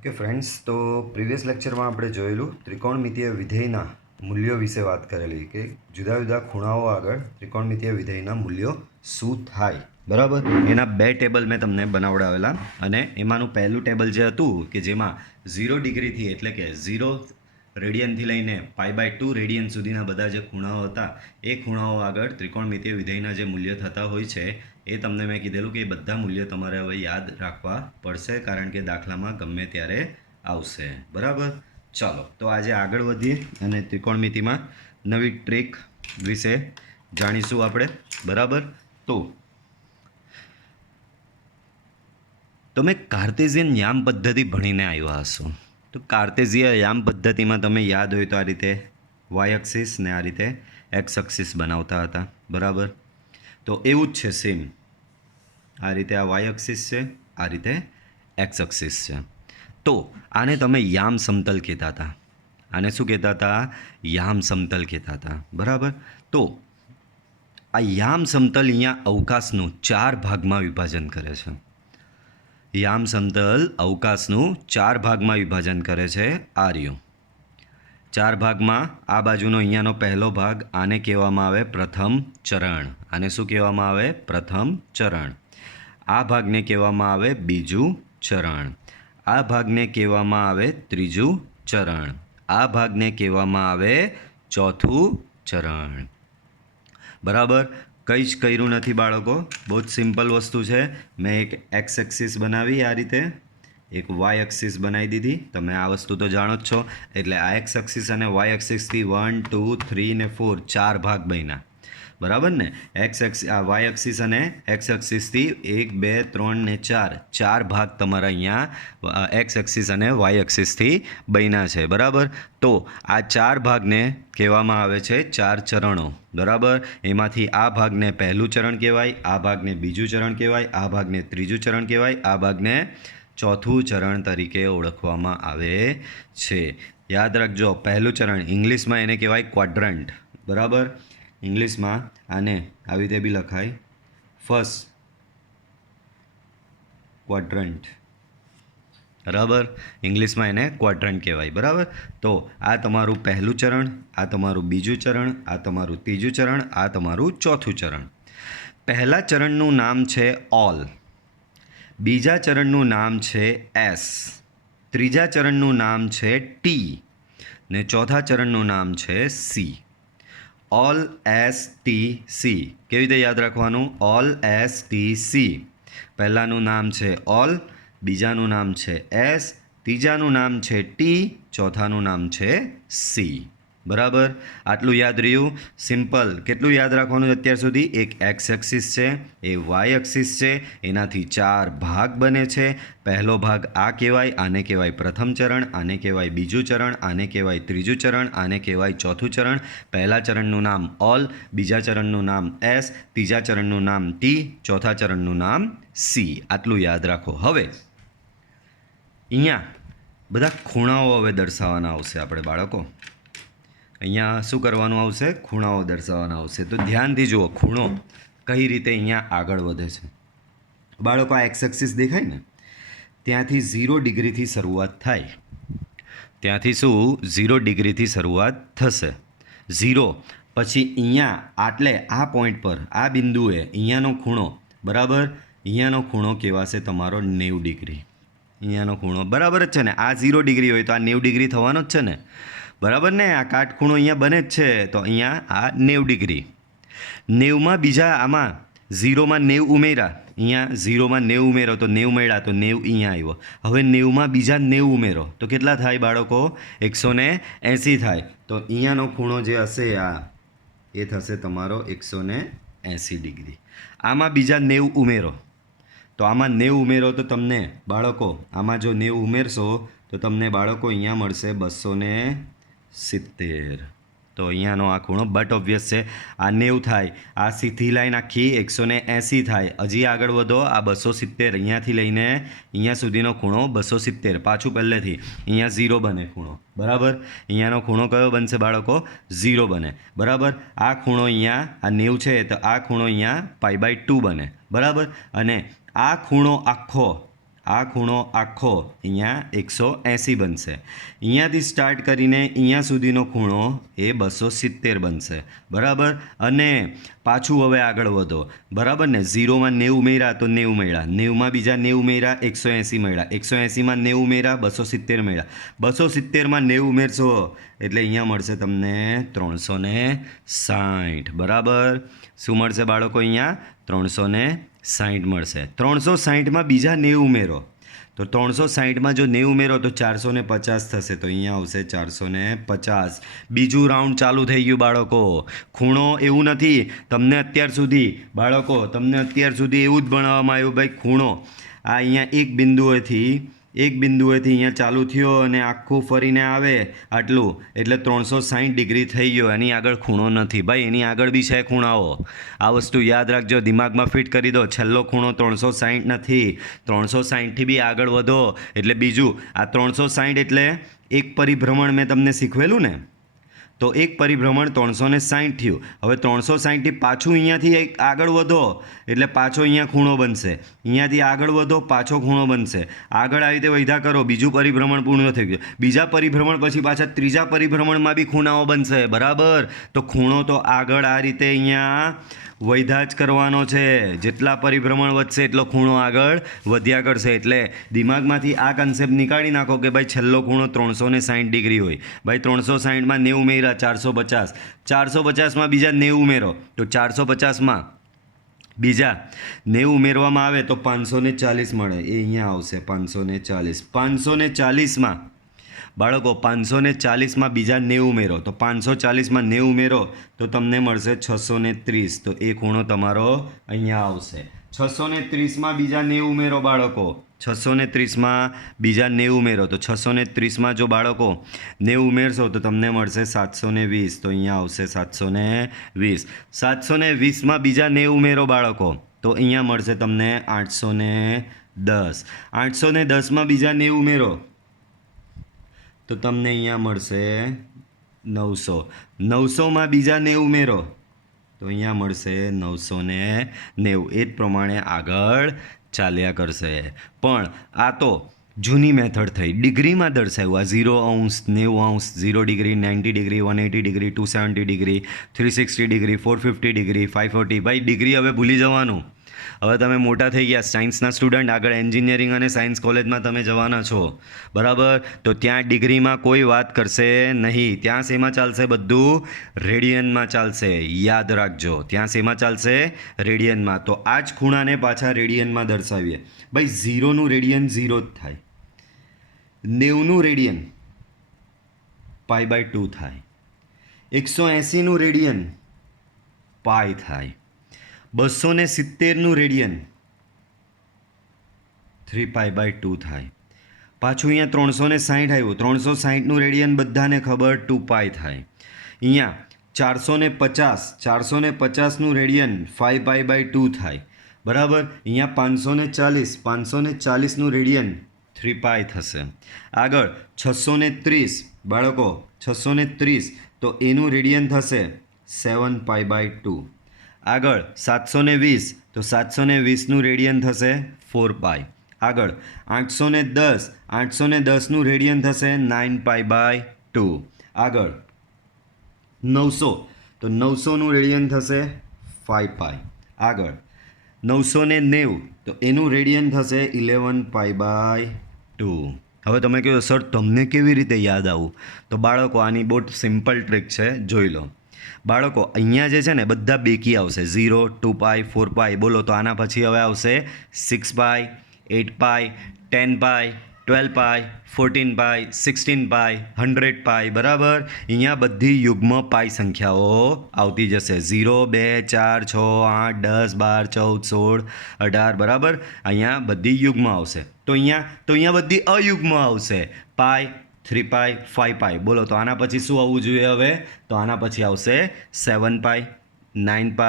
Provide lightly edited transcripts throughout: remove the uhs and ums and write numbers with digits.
Okay friends, તો previous લેક્ચરમાં આપણે જોયેલું ત્રિકોણમિતીય વિધેયના મૂલ્યો વિશે વાત કરેલી કે જુદા જુદા ખૂણાઓ આગળ ત્રિકોણમિતીય વિધેયના મૂલ્યો શું થાય, બરાબર. એના બે ટેબલ મેં તમને બનાવડાવેલા અને એમાંનું પહેલું ટેબલ જે હતું કે જેમાં 0 ડિગ્રીથી એટલે કે 0 રેડિયનથી લઈને π/2 રેડિયન સુધીના બધા જે ખૂણાઓ હતા એ ખૂણાઓ આગળ ત્રિકોણમિતીય વિધેયના જે મૂલ્ય થતા હોય છે એ તમને મેં કીધેલું કે એ બધા મૂલ્યો તમારે હવે યાદ રાખવા પડશે, કારણ કે દાખલામાં ગમે ત્યારે આવશે, બરાબર. ચાલો, તો આજે આગળ વધીએ અને ત્રિકોણમિતિમાં નવી ટ્રીક વિશે જાણીશું આપણે, બરાબર. તો તમે કાર્ટેશિયન યામ પદ્ધતિ ભણીને આવ્યા હશો. તો કાર્ટેશિયન યામ પદ્ધતિમાં તમે યાદ હોય તો આ રીતે વાય એક્સિસ ને આ રીતે એક્સ એક્સિસ બનાવતા હતા, બરાબર. તો એવું જ છે સેમ. આ રીતે આ વાય એક્સિસ છે, આ રીતે એક્સ એક્સિસ છે. તો આને તમે યામ સમતલ કહેતા હતા. આને શું કહેતા હતા? યામ સમતલ કહેતા હતા, બરાબર. તો આ યામ સમતલ અહીંયા અવકાશનું 4 ભાગમાં વિભાજન કરે છે. યામ સમતલ અવકાશનું 4 ભાગમાં વિભાજન કરે છે. આ રહ્યું 4 ભાગમાં. આ બાજુનો અહીંયાનો પહેલો ભાગ આને કહેવામાં આવે પ્રથમ ચરણ. આને શું કહેવામાં આવે? પ્રથમ ચરણ. આ ભાગને કહેવામાં આવે બીજું ચરણ. આ ભાગને કહેવામાં આવે ત્રીજું ચરણ. આ ભાગને કહેવામાં આવે ચોથું ચરણ, બરાબર. કંઈ જ કર્યું નથી બાળકો, બહુ જ સિમ્પલ વસ્તુ છે. મેં એક એક્સ એક્સિસ બનાવી, આ રીતે એક વાય એક્સિસ બનાવી દીધી. તમે આ વસ્તુ તો જાણો જ છો. એટલે આ એક્સ એક્સિસ અને વાય એક્સિસથી 1 2 3 ને 4 4 ભાગ બન્યા, બરાબર ને. આ વાય એક્સિસ અને એક્સ એક્સિસથી 1 2 3 ને 4 ભાગ તમારા અહીંયા એક્સ એક્સિસ અને વાય એક્સિસથી બન્યા છે, બરાબર. તો આ 4 ભાગને કહેવામાં આવે છે 4 ચરણો, બરાબર. એમાંથી આ ભાગને પહેલું ચરણ કહેવાય, આ ભાગને બીજું ચરણ કહેવાય, આ ભાગને ત્રીજું ચરણ કહેવાય, આ ભાગને ચોથું ચરણ તરીકે ઓળખવામાં આવે છે. યાદ રાખજો, પહેલું ચરણ ઇંગ્લિશમાં એને કહેવાય ક્વાડ્રન્ટ, બરાબર. ઇંગ્લિશમાં આને આવી રીતે બી લખાય ફર્સ્ટ ક્વાડ્રન્ટ, બરાબર. ઇંગ્લિશમાં એને ક્વાડ્રન્ટ કહેવાય, બરાબર. તો આ તમારું પહેલું ચરણ, આ તમારું બીજું ચરણ, આ તમારું ત્રીજું ચરણ, આ તમારું ચોથું ચરણ. પહેલા ચરણનું નામ છે ઓલ, બીજા ચરણનું નામ છે એસ, ત્રીજા ચરણનું નામ છે ટી ને ચોથા ચરણનું નામ છે C. All S T C. કેવી રીતે યાદ રાખવાનું? All S T C. પહેલાંનું નામ છે ઓલ, બીજાનું નામ છે એસ, ત્રીજાનું નામ છે ટી, ચોથાનું નામ છે સી, બરાબર. આટલું યાદ રહ્યું? સિમ્પલ. કેટલું યાદ રાખવાનું અત્યાર સુધી? એક એક્સ એક્સિસ છે, એ વાય એક્સિસ છે, એનાથી 4 ભાગ બને છે. પહેલો ભાગ આ કહેવાય, આને કહેવાય પ્રથમ ચરણ, આને કહેવાય બીજું ચરણ, આને કહેવાય ત્રીજું ચરણ, આને કહેવાય ચોથું ચરણ. પહેલા ચરણનું નામ ઓલ, બીજા ચરણનું નામ એસ, ત્રીજા ચરણનું નામ ટી, ચોથા ચરણનું નામ સી. આટલું યાદ રાખો. હવે અહીંયા બધા ખૂણાઓ હવે દર્શાવવાના આવશે આપણે બાળકો. અહીંયા શું કરવાનું આવશે? ખૂણાઓ દર્શાવવાના આવશે. તો ધ્યાનથી જુઓ ખૂણો કઈ રીતે અહીંયા આગળ વધે છે. બાળકો આ એક્સ એક્સિસ દેખાય ને, ત્યાંથી 0 ડિગ્રીથી શરૂઆત થાય. ત્યાંથી શું? 0 ડિગ્રીથી શરૂઆત થશે. 0 પછી અહીંયા આટલે આ પોઈન્ટ પર આ બિંદુએ અહીંયાનો ખૂણો, બરાબર. અહીંયાનો ખૂણો કહેવાશે તમારો 90 ડિગ્રી. અહીંયાનો ખૂણો બરાબર જ છે ને. આ 0 ડિગ્રી હોય તો આ 90 ડિગ્રી થવાનો જ છે ને, બરાબર ને. આ કાટખૂણો અહીંયા બને જ છે, તો અહીંયા આ 90 ડિગ્રી. 90માં બીજા આમાં 0માં 90 ઉમેર્યા, અહીંયા 0માં 90 ઉમેરો તો 90 મળ્યા, તો 90 અહીંયા આવ્યો. હવે 90માં બીજા 90 ઉમેરો તો કેટલા થાય બાળકો? 180 થાય. તો અહીંયાનો ખૂણો જે હશે આ એ થશે તમારો 180 ડિગ્રી. આમાં બીજા 90 ઉમેરો, તો આમાં 90 ઉમેરો તો તમને બાળકો, આમાં જો 90 ઉમેરશો તો તમને બાળકો અહીંયા મળશે 270. તો અહીંયાનો આ ખૂણો બટ ઓબ્વિયસ છે. આ 90 થાય, આ સીધી લાઈન આખી 180 થાય. હજી આગળ વધો, આ 270 અહીંયાથી લઈને અહીંયા સુધીનો ખૂણો 270. પાછું પહેલેથી અહીંયા 0 બને ખૂણો, બરાબર. અહીંયાનો ખૂણો કયો બનશે બાળકો? 0 બને, બરાબર. આ ખૂણો અહીંયા આ 90 છે તો આ ખૂણો અહીંયા π/2 બને, બરાબર. અને આ ખૂણો આખો આ ખૂણો આખો અહીંયા 180 બનશે. અહીંયાથી સ્ટાર્ટ કરીને અહીંયા સુધીનો ખૂણો એ 270 બનશે. બરાબર. અને પાછું હવે આગળ વધો. બરાબર ને. 0માં 90 ઉમેર્યા તો 90 મળ્યા, 90માં બીજા 90 ઉમેર્યા 180 મળ્યા, 180માં 90 ઉમેર્યા 270 મળ્યા, 270માં 90 ઉમેરશો એટલે અહીંયા મળશે તમને 360. બરાબર. શું મળશે બાળકો? અહીંયા 360 મળશે. 360માં બીજા 90 ઉમેરો તો 360માં જો 90 ઉમેરો તો 450 થશે. તો અહીંયા આવશે 450. બીજું રાઉન્ડ ચાલુ થઈ ગયું બાળકો. ખૂણો એવું નથી તમને અત્યાર સુધી બાળકો તમને અત્યાર સુધી એવું જ ભણાવવામાં આવ્યું ભાઈ ખૂણો આ અહીંયા એક બિંદુએથી અહીંયા ચાલુ થયો અને આખું ફરીને આવે આટલું એટલે 360 ડિગ્રી થઈ ગયો. એની આગળ ખૂણો નથી ભાઈ, એની આગળ બી છે ખૂણાઓ. આ વસ્તુ યાદ રાખજો, દિમાગમાં ફિટ કરી દો. છેલ્લો ખૂણો 360 નથી, 360થી બી આગળ વધો એટલે બીજું. આ 360 એટલે એક પરિભ્રમણ મેં તમને શીખવેલું ને, તો એક પરિભ્રમણ 360 થયું. હવે 360થી પાછું અહીંયાથી આગળ વધો એટલે પાછો અહીંયા ખૂણો બનશે. અહીંયાથી આગળ વધો પાછો ખૂણો બનશે. આગળ આવી રીતે વધ્યા કરો, બીજું પરિભ્રમણ પૂર્ણ થઈ ગયું. બીજા પરિભ્રમણ પછી પાછા ત્રીજા પરિભ્રમણમાં બી ખૂણાઓ બનશે. બરાબર. તો ખૂણો તો આગળ આ રીતે અહીંયા વધ્યા જ કરવાનો છે. જેટલા પરિભ્રમણ વધશે એટલો ખૂણો આગળ વધ્યા કરશે. એટલે દિમાગમાંથી આ કન્સેપ્ટ નીકાળી નાખો કે ભાઈ છેલ્લો ખૂણો 360 ડિગ્રી હોય. ભાઈ 360માં 90 ઉમેર્યા 450, 450માં બીજા 90 ઉમેરો તો 450માં બીજા 90 ઉમેરવામાં આવે તો 540 મળે. એ અહીંયા આવશે 540. 540માં બાળકો 540માં બીજા 90 ઉમેરો તો 540માં 90 ઉમેરો તો તમને મળશે 630. તો એ ખૂણો તમારો અહીંયા આવશે. 630માં બીજા 90 ઉમેરો બાળકો, 630માં બીજા 90 ઉમેરો તો 630માં જો બાળકો 90 ઉમેરશો તો તમને મળશે 720. તો અહીંયા આવશે 720. 720માં બીજા 90 ઉમેરો બાળકો તો અહીંયા મળશે તમને 810. 810માં બીજા 90 ઉમેરો તો તમને અહીંયા મળશે 900. 900માં બીજા 90 ઉમેરો તો અહીંયા મળશે 990. એ જ પ્રમાણે આગળ ચાલ્યા કરશે. પણ આ તો જૂની મેથડ થઈ, ડિગ્રીમાં દર્શાવ્યું. આ 0 અંશ, 90 અંશ, 0 degree, 90 degree, 180 degree, 270 degree, 360 degree, 450 degree, 540. ભાઈ ડિગ્રી હવે ભૂલી જવાનું. હવે તમે મોટા થઈ ગયા, સાયન્સના સ્ટુડન્ટ, આગળ એન્જિનિયરિંગ અને સાયન્સ કોલેજમાં તમે જવાના છો. બરાબર. તો ત્યાં ડિગ્રીમાં કોઈ વાત કરશે નહીં. ત્યાં શેમાં ચાલશે? બધું રેડિયનમાં ચાલશે. યાદ રાખજો, ત્યાં શેમાં ચાલશે? રેડિયનમાં. તો આ જ ખૂણાને પાછા રેડિયનમાં દર્શાવીએ. ભાઈ 0નું રેડિયન 0 જ થાય, 90નું રેડિયન π/2 થાય, 180નું રેડિયન પાઈ થાય, 270નું રેડિયન 3π/2 થાય. પાછું અહીંયા 360 આવ્યું, 360નું રેડિયન બધાને ખબર 2π થાય. અહીંયા 450નું રેડિયન 5π/2 થાય. બરાબર. અહીંયા 540નું રેડિયન 3π થશે. આગળ 630 બાળકો, 630 તો એનું રેડિયન થશે 7π/2. આગળ 720 તો 720નું રેડિયન થશે 4π. આગળ 810નું રેડિયન થશે 9π/2. આગળ 900 તો 900નું રેડિયન થશે 5π. આગળ 990 તો એનું રેડિયન થશે 11π/2. હવે તમે કહો સર તમને કેવી રીતે યાદ આવું? તો બાળકો આની બહુ સિમ્પલ ટ્રીક છે, જોઈ લો. બાળકો અહીંયા જે છે ને બધા બેકી આવશે, 0, 2π, 4π. બોલો તો આના પછી હવે આવશે 6π, 8π, 10π, 12π, 14π, 16π, 100π. બરાબર. અહીંયા બધી યુગ્મ પાઈ સંખ્યાઓ આવતી જશે. 0, 2, 4, 6, 8, 10, 12, 14, 16, 18. બરાબર. અહીંયા બધી યુગ્મ આવશે. તો અહીંયા બધી અયુગ્મ આવશે. પાઈ, 3π, 5π. બોલો તો આના પછી શું આવવું જોઈએ હવે? તો આના પછી આવશે 7π, 9π,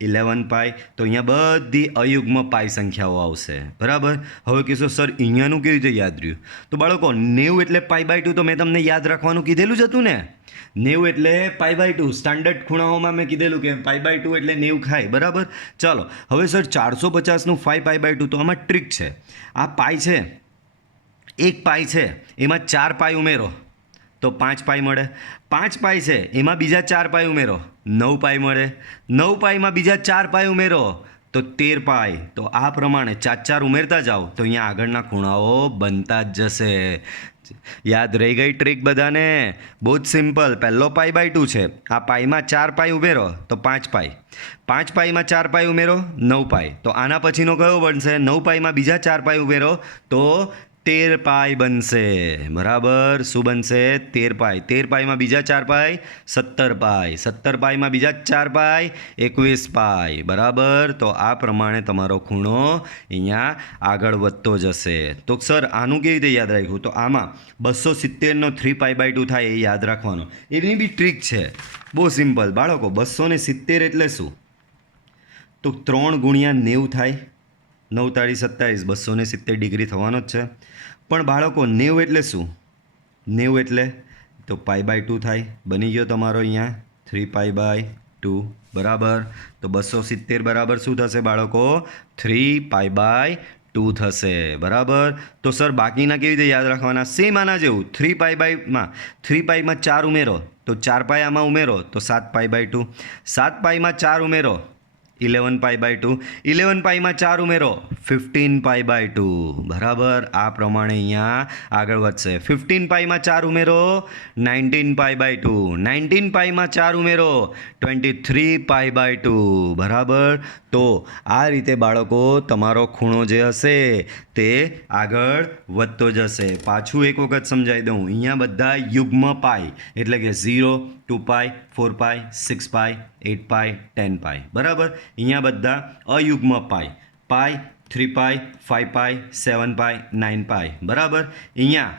11 પાઈ. તો અહીંયા બધી અયુગ્મ પાઈ સંખ્યાઓ આવશે, બરાબર. હવે કહેશો સર અહીંયાનું કેવી રીતે યાદ રહ્યું? તો બાળકો 90 એટલે π/2 તો મેં તમને યાદ રાખવાનું કીધેલું જ હતું ને. 90 એટલે π/2 સ્ટાન્ડર્ડ ખૂણાઓમાં મેં કીધેલું કે π/2 એટલે 90 ખાય, બરાબર. ચાલો હવે સર 450નું 5 π/2 તો આમાં ટ્રીક છે. આ પાઈ છે, એક પાઈ છે, એમાં 4 પાઈ ઉમેરો તો 5 પાઈ મળે. 5 પાઈ છે એમાં બીજા 4 પાઈ ઉમેરો, 9 પાઈ મળે. 9 પાઈમાં બીજા 4 પાઈ ઉમેરો તો 13 પાઈ. તો આ પ્રમાણે 4 ઉમેરતા જાઓ તો અહીંયા આગળના ખૂણાઓ બનતા જ જશે. યાદ રહી ગઈ ટ્રીક બધાને? બહુ જ સિમ્પલ. પહેલો π/2 છે, આ પાઈમાં 4 પાઈ ઉમેરો તો 5 પાઈ. 5 પાઈમાં 4 પાઈ ઉમેરો 9 પાઈ. તો આના પછીનો કયો બનશે? 9 પાઈમાં બીજા 4 પાઈ ઉમેરો તો 13 પાઈ બનશે, બરાબર. શું બનશે? 13 પાઈ. 13 પાઈમાં બીજા 4 પાઈ 17 પાઈ. 17 પાઈમાં બીજા 4 પાઈ 21 પાઈ, બરાબર. તો આ પ્રમાણે તમારો ખૂણો અહીંયા આગળ વધતો જશે. તો સર આનું કેવી રીતે યાદ રાખ્યું? તો આમાં 270નો 3π/2 થાય એ યાદ રાખવાનો. એની બી ટ્રીક છે, બહુ સિમ્પલ બાળકો. 270 એટલે શું? તો 3 × 90 થાય, 9 તાળી 27, 270 ડિગ્રી થવાનો જ છે. પણ બાળકો 90 એટલે શું? 90 એટલે તો π/2 થાય. બની ગયો તમારો અહીંયા 3π/2, બરાબર. તો 270 બરાબર શું થશે બાળકો? 3π/2 થશે, બરાબર. તો સર બાકીના કેવી રીતે યાદ રાખવાના? સેમ આના જેવું. 3 પાઈમાં 4 ઉમેરો તો 4 પાઈ આમાં ઉમેરો તો 7 π/2. 7 પાઈમાં 4 ઉમેરો 11 π/2. 11 પાઈમાં 4 ઉમેરો 15 π/2, બરાબર. આ પ્રમાણે અહીંયા આગળ વધશે. 15 પાઈમાં 4 ઉમેરો 19 π/2. 19 પાઈમાં 4 ઉમેરો 23 π/2, બરાબર. તો આ રીતે બાળકો તમારો ખૂણો જે હશે તે આગળ વધતો જશે. પાછું એક વખત સમજાવી દઉં. અહીંયા બધા યુગ્મ પાઈ એટલે કે 0, 2 પાઈ, 4 પાઈ, 6 પાઈ, 8 પાઈ, 10 પાઈ, બરાબર. અહીંયા બધા અયુગ્મ પાઈ 3 પાઈ, 5 પાઈ, 7 પાઈ, 9 પાઈ, બરાબર. અહીંયા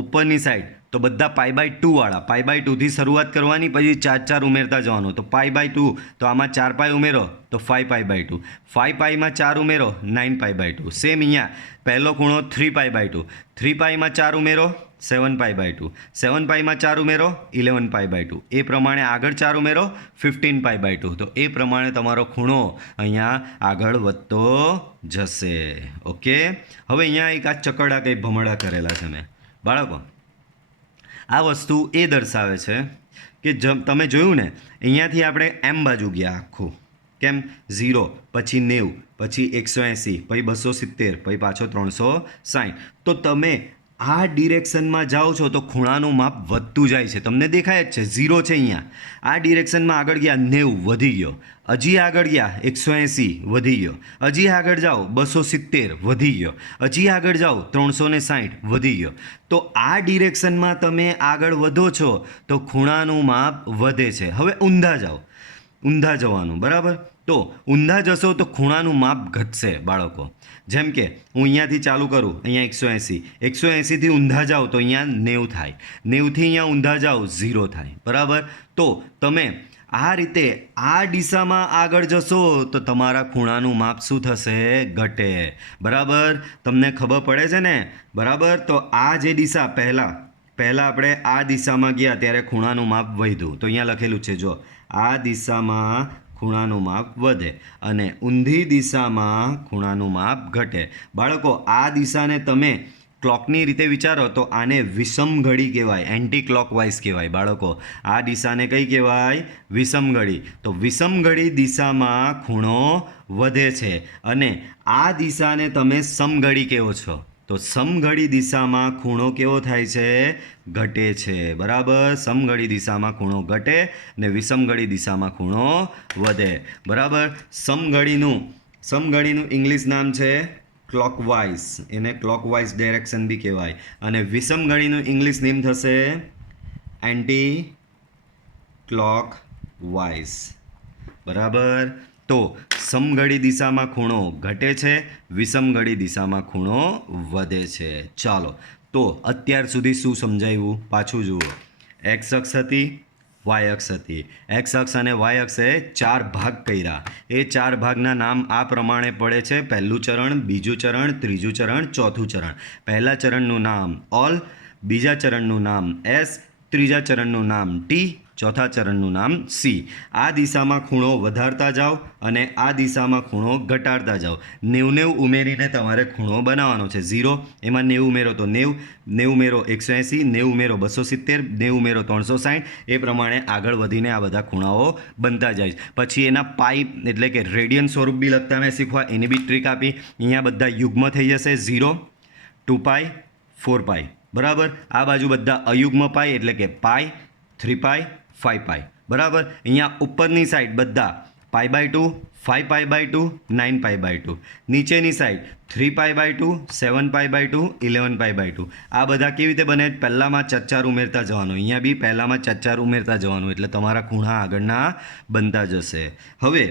ઉપરની સાઈડ તો બધા π/2 વાળા. π/2 થી શરૂઆત કરવાની, પછી 4 ઉમેરતા જવાનું. તો π/2 તો આમાં 4 પાઈ ઉમેરો તો 5 π/2. 5 પાઈમાં 4 ઉમેરો 9 π/2. સેમ અહીંયા પહેલો ખૂણો 3 π/2. 3 પાઈમાં 4 ઉમેરો 7 π/2. 7 પાઈમાં 4 ઉમેરો 11 π/2. એ પ્રમાણે આગળ 4 ઉમેરો 15 π/2. તો એ પ્રમાણે તમારો ખૂણો અહીંયા આગળ વધતો જશે. ઓકે. હવે અહીંયા એક આ ચકરડા કંઈ ભમરડા કરેલા છે મેં બાળકો. આ વસ્તુ એ દર્શાવે છે કે તમે જોયું ને, અહીંયાથી આપણે એમ બાજુ ગયા આખું. કેમ? 0 પછી 90 પછી 180 પછી 270 પછી પાછો 360. તો તમે આ ડિરેક્શનમાં જાઓ છો તો ખૂણાનું માપ વધતું જાય છે. તમને દેખાય જ છે 0 છે અહીંયા. આ ડિરેક્શનમાં આગળ ગયા 90 વધી ગયો, હજી આગળ ગયા 180 વધી ગયો, હજી આગળ જાઓ 270 વધી ગયો, હજી આગળ જાઓ 360 વધી ગયો. તો આ ડિરેક્શનમાં તમે આગળ વધો છો તો ખૂણાનું માપ વધે છે. હવે ઊંધા જાઓ, ઊંધા જવાનું, બરાબર. તો ઊંધા જશો તો ખૂણાનું માપ ઘટશે બાળકો. જેમ કે હું અહીંયાથી ચાલુ કરું, અહીંયા 180થી ઊંધા જાઓ તો અહીંયા 90 થાય, 90થી અહીંયા ઊંધા જાઓ 0 થાય, બરાબર. તો તમે આ રીતે આ દિશામાં આગળ જશો તો તમારા ખૂણાનું માપ શું થશે? ઘટે, બરાબર. તમને ખબર પડે છે ને? બરાબર. તો આ જે દિશા પહેલાં આપણે આ દિશામાં ગયા ત્યારે ખૂણાનું માપ વધ્યું. તો અહીંયા લખેલું છે જો, આ દિશામાં ખૂણાનું માપ વધે અને ઊંધી દિશામાં ખૂણાનું માપ ઘટે. બાળકો આ દિશાને તમે ક્લોકની રીતે વિચારો તો આને વિષમ ઘડી કહેવાય, એન્ટી ક્લોકવાઇઝ કહેવાય બાળકો. આ દિશાને કઈ કહેવાય? વિષમ ઘડી. તો વિષમ ઘડી દિશામાં ખૂણો વધે છે અને આ દિશાને તમે સમઘડી કહો છો. તો સમઘડી દિશામાં ખૂણો કેવો થાય છે? ઘટે છે, બરાબર. સમઘડી દિશામાં ખૂણો ઘટે ને વિષમઘડી દિશામાં ખૂણો વધે, બરાબર. સમઘડીનું ઇંગ્લિશ નામ છે ક્લોકવાઇઝ. એને ક્લોકવાઇઝ ડાયરેક્શન બી કહેવાય. અને વિષમઘડીનું ઇંગ્લિશ નેમ થશે એન્ટી ક્લોકવાઇઝ, બરાબર. તો સમઘડી દિશામાં ખૂણો ઘટે છે, વિષમઘડી દિશામાં ખૂણો વધે છે. ચાલો, તો અત્યાર સુધી શું સમજાવ્યું પાછું જુઓ. એક્સ અક્ષ હતી, વાય અક્ષ હતી. એક્સ અક્ષ અને વાય અક્ષે 4 ભાગ કર્યા. એ 4 ભાગના નામ આ પ્રમાણે પડે છે: પહેલું ચરણ, બીજું ચરણ, ત્રીજું ચરણ, ચોથું ચરણ. પહેલા ચરણનું નામ ઓલ, બીજા ચરણનું નામ એસ, ત્રીજા ચરણનું નામ ટી, ચોથા ચરણનું નામ સી. આ દિશામાં ખૂણો વધારતા જાઓ અને આ દિશામાં ખૂણો ઘટાડતા જાઓ. 90 ઉમેરીને તમારે ખૂણો બનાવવાનો છે. 0 એમાં 90 ઉમેરો તો 90, 90 ઉમેરો 180, 90 ઉમેરો 270, 90 ઉમેરો 360. એ પ્રમાણે આગળ વધીને આ બધા ખૂણાઓ બનતા જાય છે. પછી એના પાઈ એટલે કે રેડિયન સ્વરૂપ બી લખતા મેં શીખવા, એની બી ટ્રીક આપી. અહીંયા બધા યુગ્મ થઈ જશે: 0, 2 પાઈ, 4 પાઈ. બરાબર. આ બાજુ બધા અયુગ્મ પાઈ એટલે કે પાઈ, 3 પાઈ, 5 પાઈ. બરાબર. અહીંયા ઉપરની સાઈડ બધા π/2, 5π/2, 9π/2. નીચેની સાઈડ 3π/2, 7π/2, 11π/2. આ બધા કેવી રીતે બને? પહેલામાં 4 ઉમેરતા જવાનું. અહીંયા બી પહેલામાં 4 ઉમેરતા જવાનું, એટલે તમારા ખૂણા આગળના બનતા જશે. હવે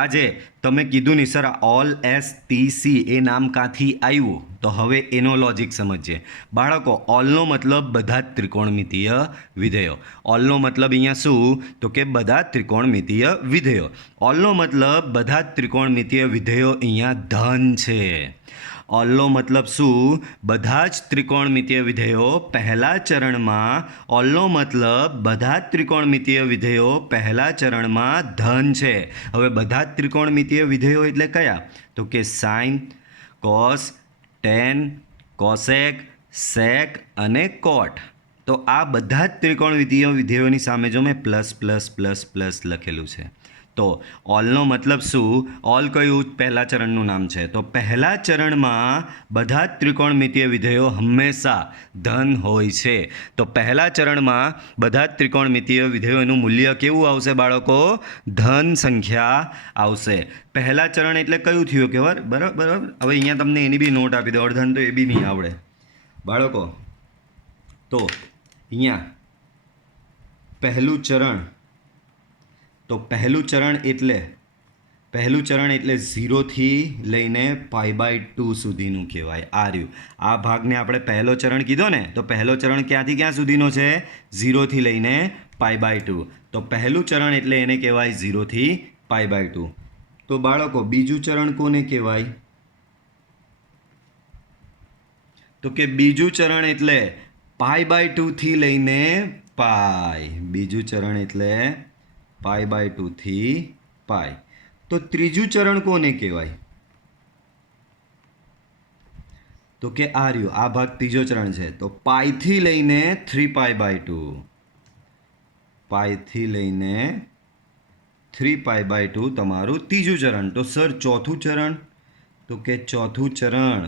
આ જે તમે કીધું નહીં સર ઓલ એસ ટી સી એ નામ ક્યાંથી આવ્યું, તો હવે એનો લોજિક સમજીએ. બાળકો, ઓલનો મતલબ બધા જ ત્રિકોણમિતીય વિધેયો. ઓલનો મતલબ અહીંયા શું? તો કે બધા જ ત્રિકોણમિતીય વિધેયો. ઓલનો મતલબ બધા જ ત્રિકોણમિતીય વિધેયો અહીંયા ધન છે. ઓલનો મતલબ શું? બધા જ ત્રિકોણમિતીય વિધેયો પહેલા ચરણમાં. ઓલનો મતલબ બધા જ ત્રિકોણમિતીય વિધેયો પહેલા ચરણમાં ધન છે. હવે બધા જ ત્રિકોણમિતીય વિધેયો એટલે કયા? તો કે સાઇન, કોસ, ટેન, કોસેક, સેક અને કોટ. તો આ બધા જ ત્રિકોણમિતીય વિધેયોની સામે જો મેં પ્લસ પ્લસ પ્લસ પ્લસ લખેલું છે. તો ઓલનો મતલબ શું? ઓલ કયું પહેલા ચરણનું નામ છે? તો પહેલા ચરણમાં બધા જ ત્રિકોણમિતીય વિધેયો હંમેશા ધન હોય છે. તો પહેલા ચરણમાં બધા જ ત્રિકોણમિતીય વિધેયોનું મૂલ્ય કેવું આવશે બાળકો? ધન સંખ્યા આવશે. પહેલા ચરણ એટલે કયું થયું કહેવાય? બરાબર. હવે અહીંયા તમને એની બી નોટ આપી દો, અડધાન તો એ બી નહીં આવડે બાળકો. તો અહીંયા પહેલું ચરણ, તો પહેલું ચરણ એટલે 0થી લઈને π/2 સુધીનું કહેવાય. આ રહ્યું. આ ભાગને આપણે પહેલો ચરણ કીધો ને, તો પહેલો ચરણ ક્યાંથી ક્યાં સુધીનો છે? 0થી લઈને π/2. તો પહેલું ચરણ એટલે એને કહેવાય 0થી π/2. તો બાળકો બીજું ચરણ કોને કહેવાય? તો કે બીજું ચરણ એટલે π/2 થી લઈને પાઈ. બીજું ચરણ એટલે π/2 થી પાઈ. તો ત્રીજું ચરણ કોને કહેવાય? તો કે આ રહ્યું. આ ભાગ ત્રીજો ચરણ છે. તો પાઈથી લઈને 3π/2. પાઈથી લઈને 3π/2 તમારું ત્રીજું ચરણ. તો સર ચોથું ચરણ? તો કે ચોથું ચરણ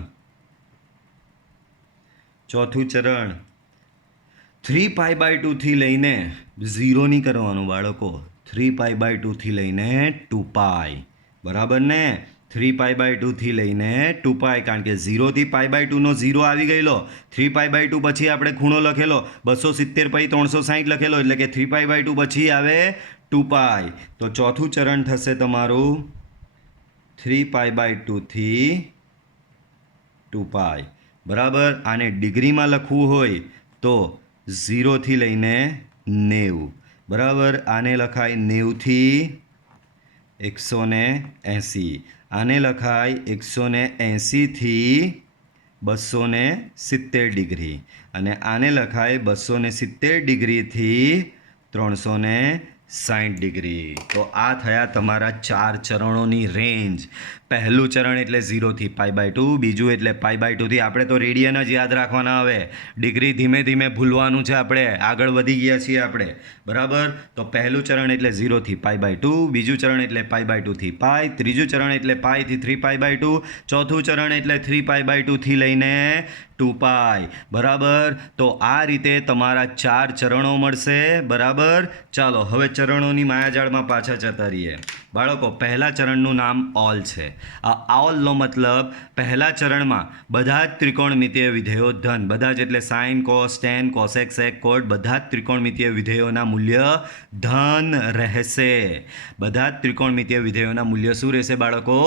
3π/2 થી લઈને 0 નહીં કરવાનું બાળકો. 3π/2 થી લઈને 2π. બરાબર ને? 3π/2 થી લઈને 2π, કારણ કે 0 થી π/2 નો 0 આવી ગયેલો. 3π/2 પછી આપણે ખૂણો લખેલો 270 પછી 360 લખેલો, એટલે કે 3π/2 પછી આવે 2π. તો ચોથું ચરણ થશે તમારું 3π/2 થી 2π. બરાબર. આને ડિગ્રીમાં લખવું હોય તો 0 થી લઈને 90. બરાબર. આને લખાય 90 થી 180. આને લખાય 180 થી 270 ડિગ્રી. અને આને લખાય 270 ડિગ્રીથી 360 ડિગ્રી. તો આ થયા તમારા 4 ચરણોની રેન્જ. પહેલું ચરણ એટલે 0 થી π/2, બીજું એટલે π/2 થી. આપણે તો રેડિયન જ યાદ રાખવાના. હવે ડિગ્રી ધીમે ધીમે ભૂલવાનું છે. આપણે આગળ વધી ગયા છીએ આપણે. બરાબર. તો પહેલું ચરણ એટલે 0 થી π/2, બીજું ચરણ એટલે π/2 થી π, ત્રીજું ચરણ એટલે π થી 3π/2, ચોથું ચરણ એટલે 3π/2 થી લઈને 2π. બરાબર. તો આ રીતે તમારા 4 ચરણો મળશે. બરાબર. ચાલો હવે ચરણોની માયાજાળમાં પાછા જતા રહીએ. બાળકો, પહેલા ચરણનું નામ ઓલ છે. આ ઓલનો મતલબ પહેલા ચરણમાં બધા જ ત્રિકોણમિતીય વિધેયો ધન. બધા જ એટલે સાઇન, કોસ, ટેન, કોસેક, સેક, કોટ બધા જ ત્રિકોણમિતીય વિધેયોના મૂલ્ય ધન રહેશે. બધા જ ત્રિકોણમિતીય વિધેયોના મૂલ્ય શું રહેશે બાળકો?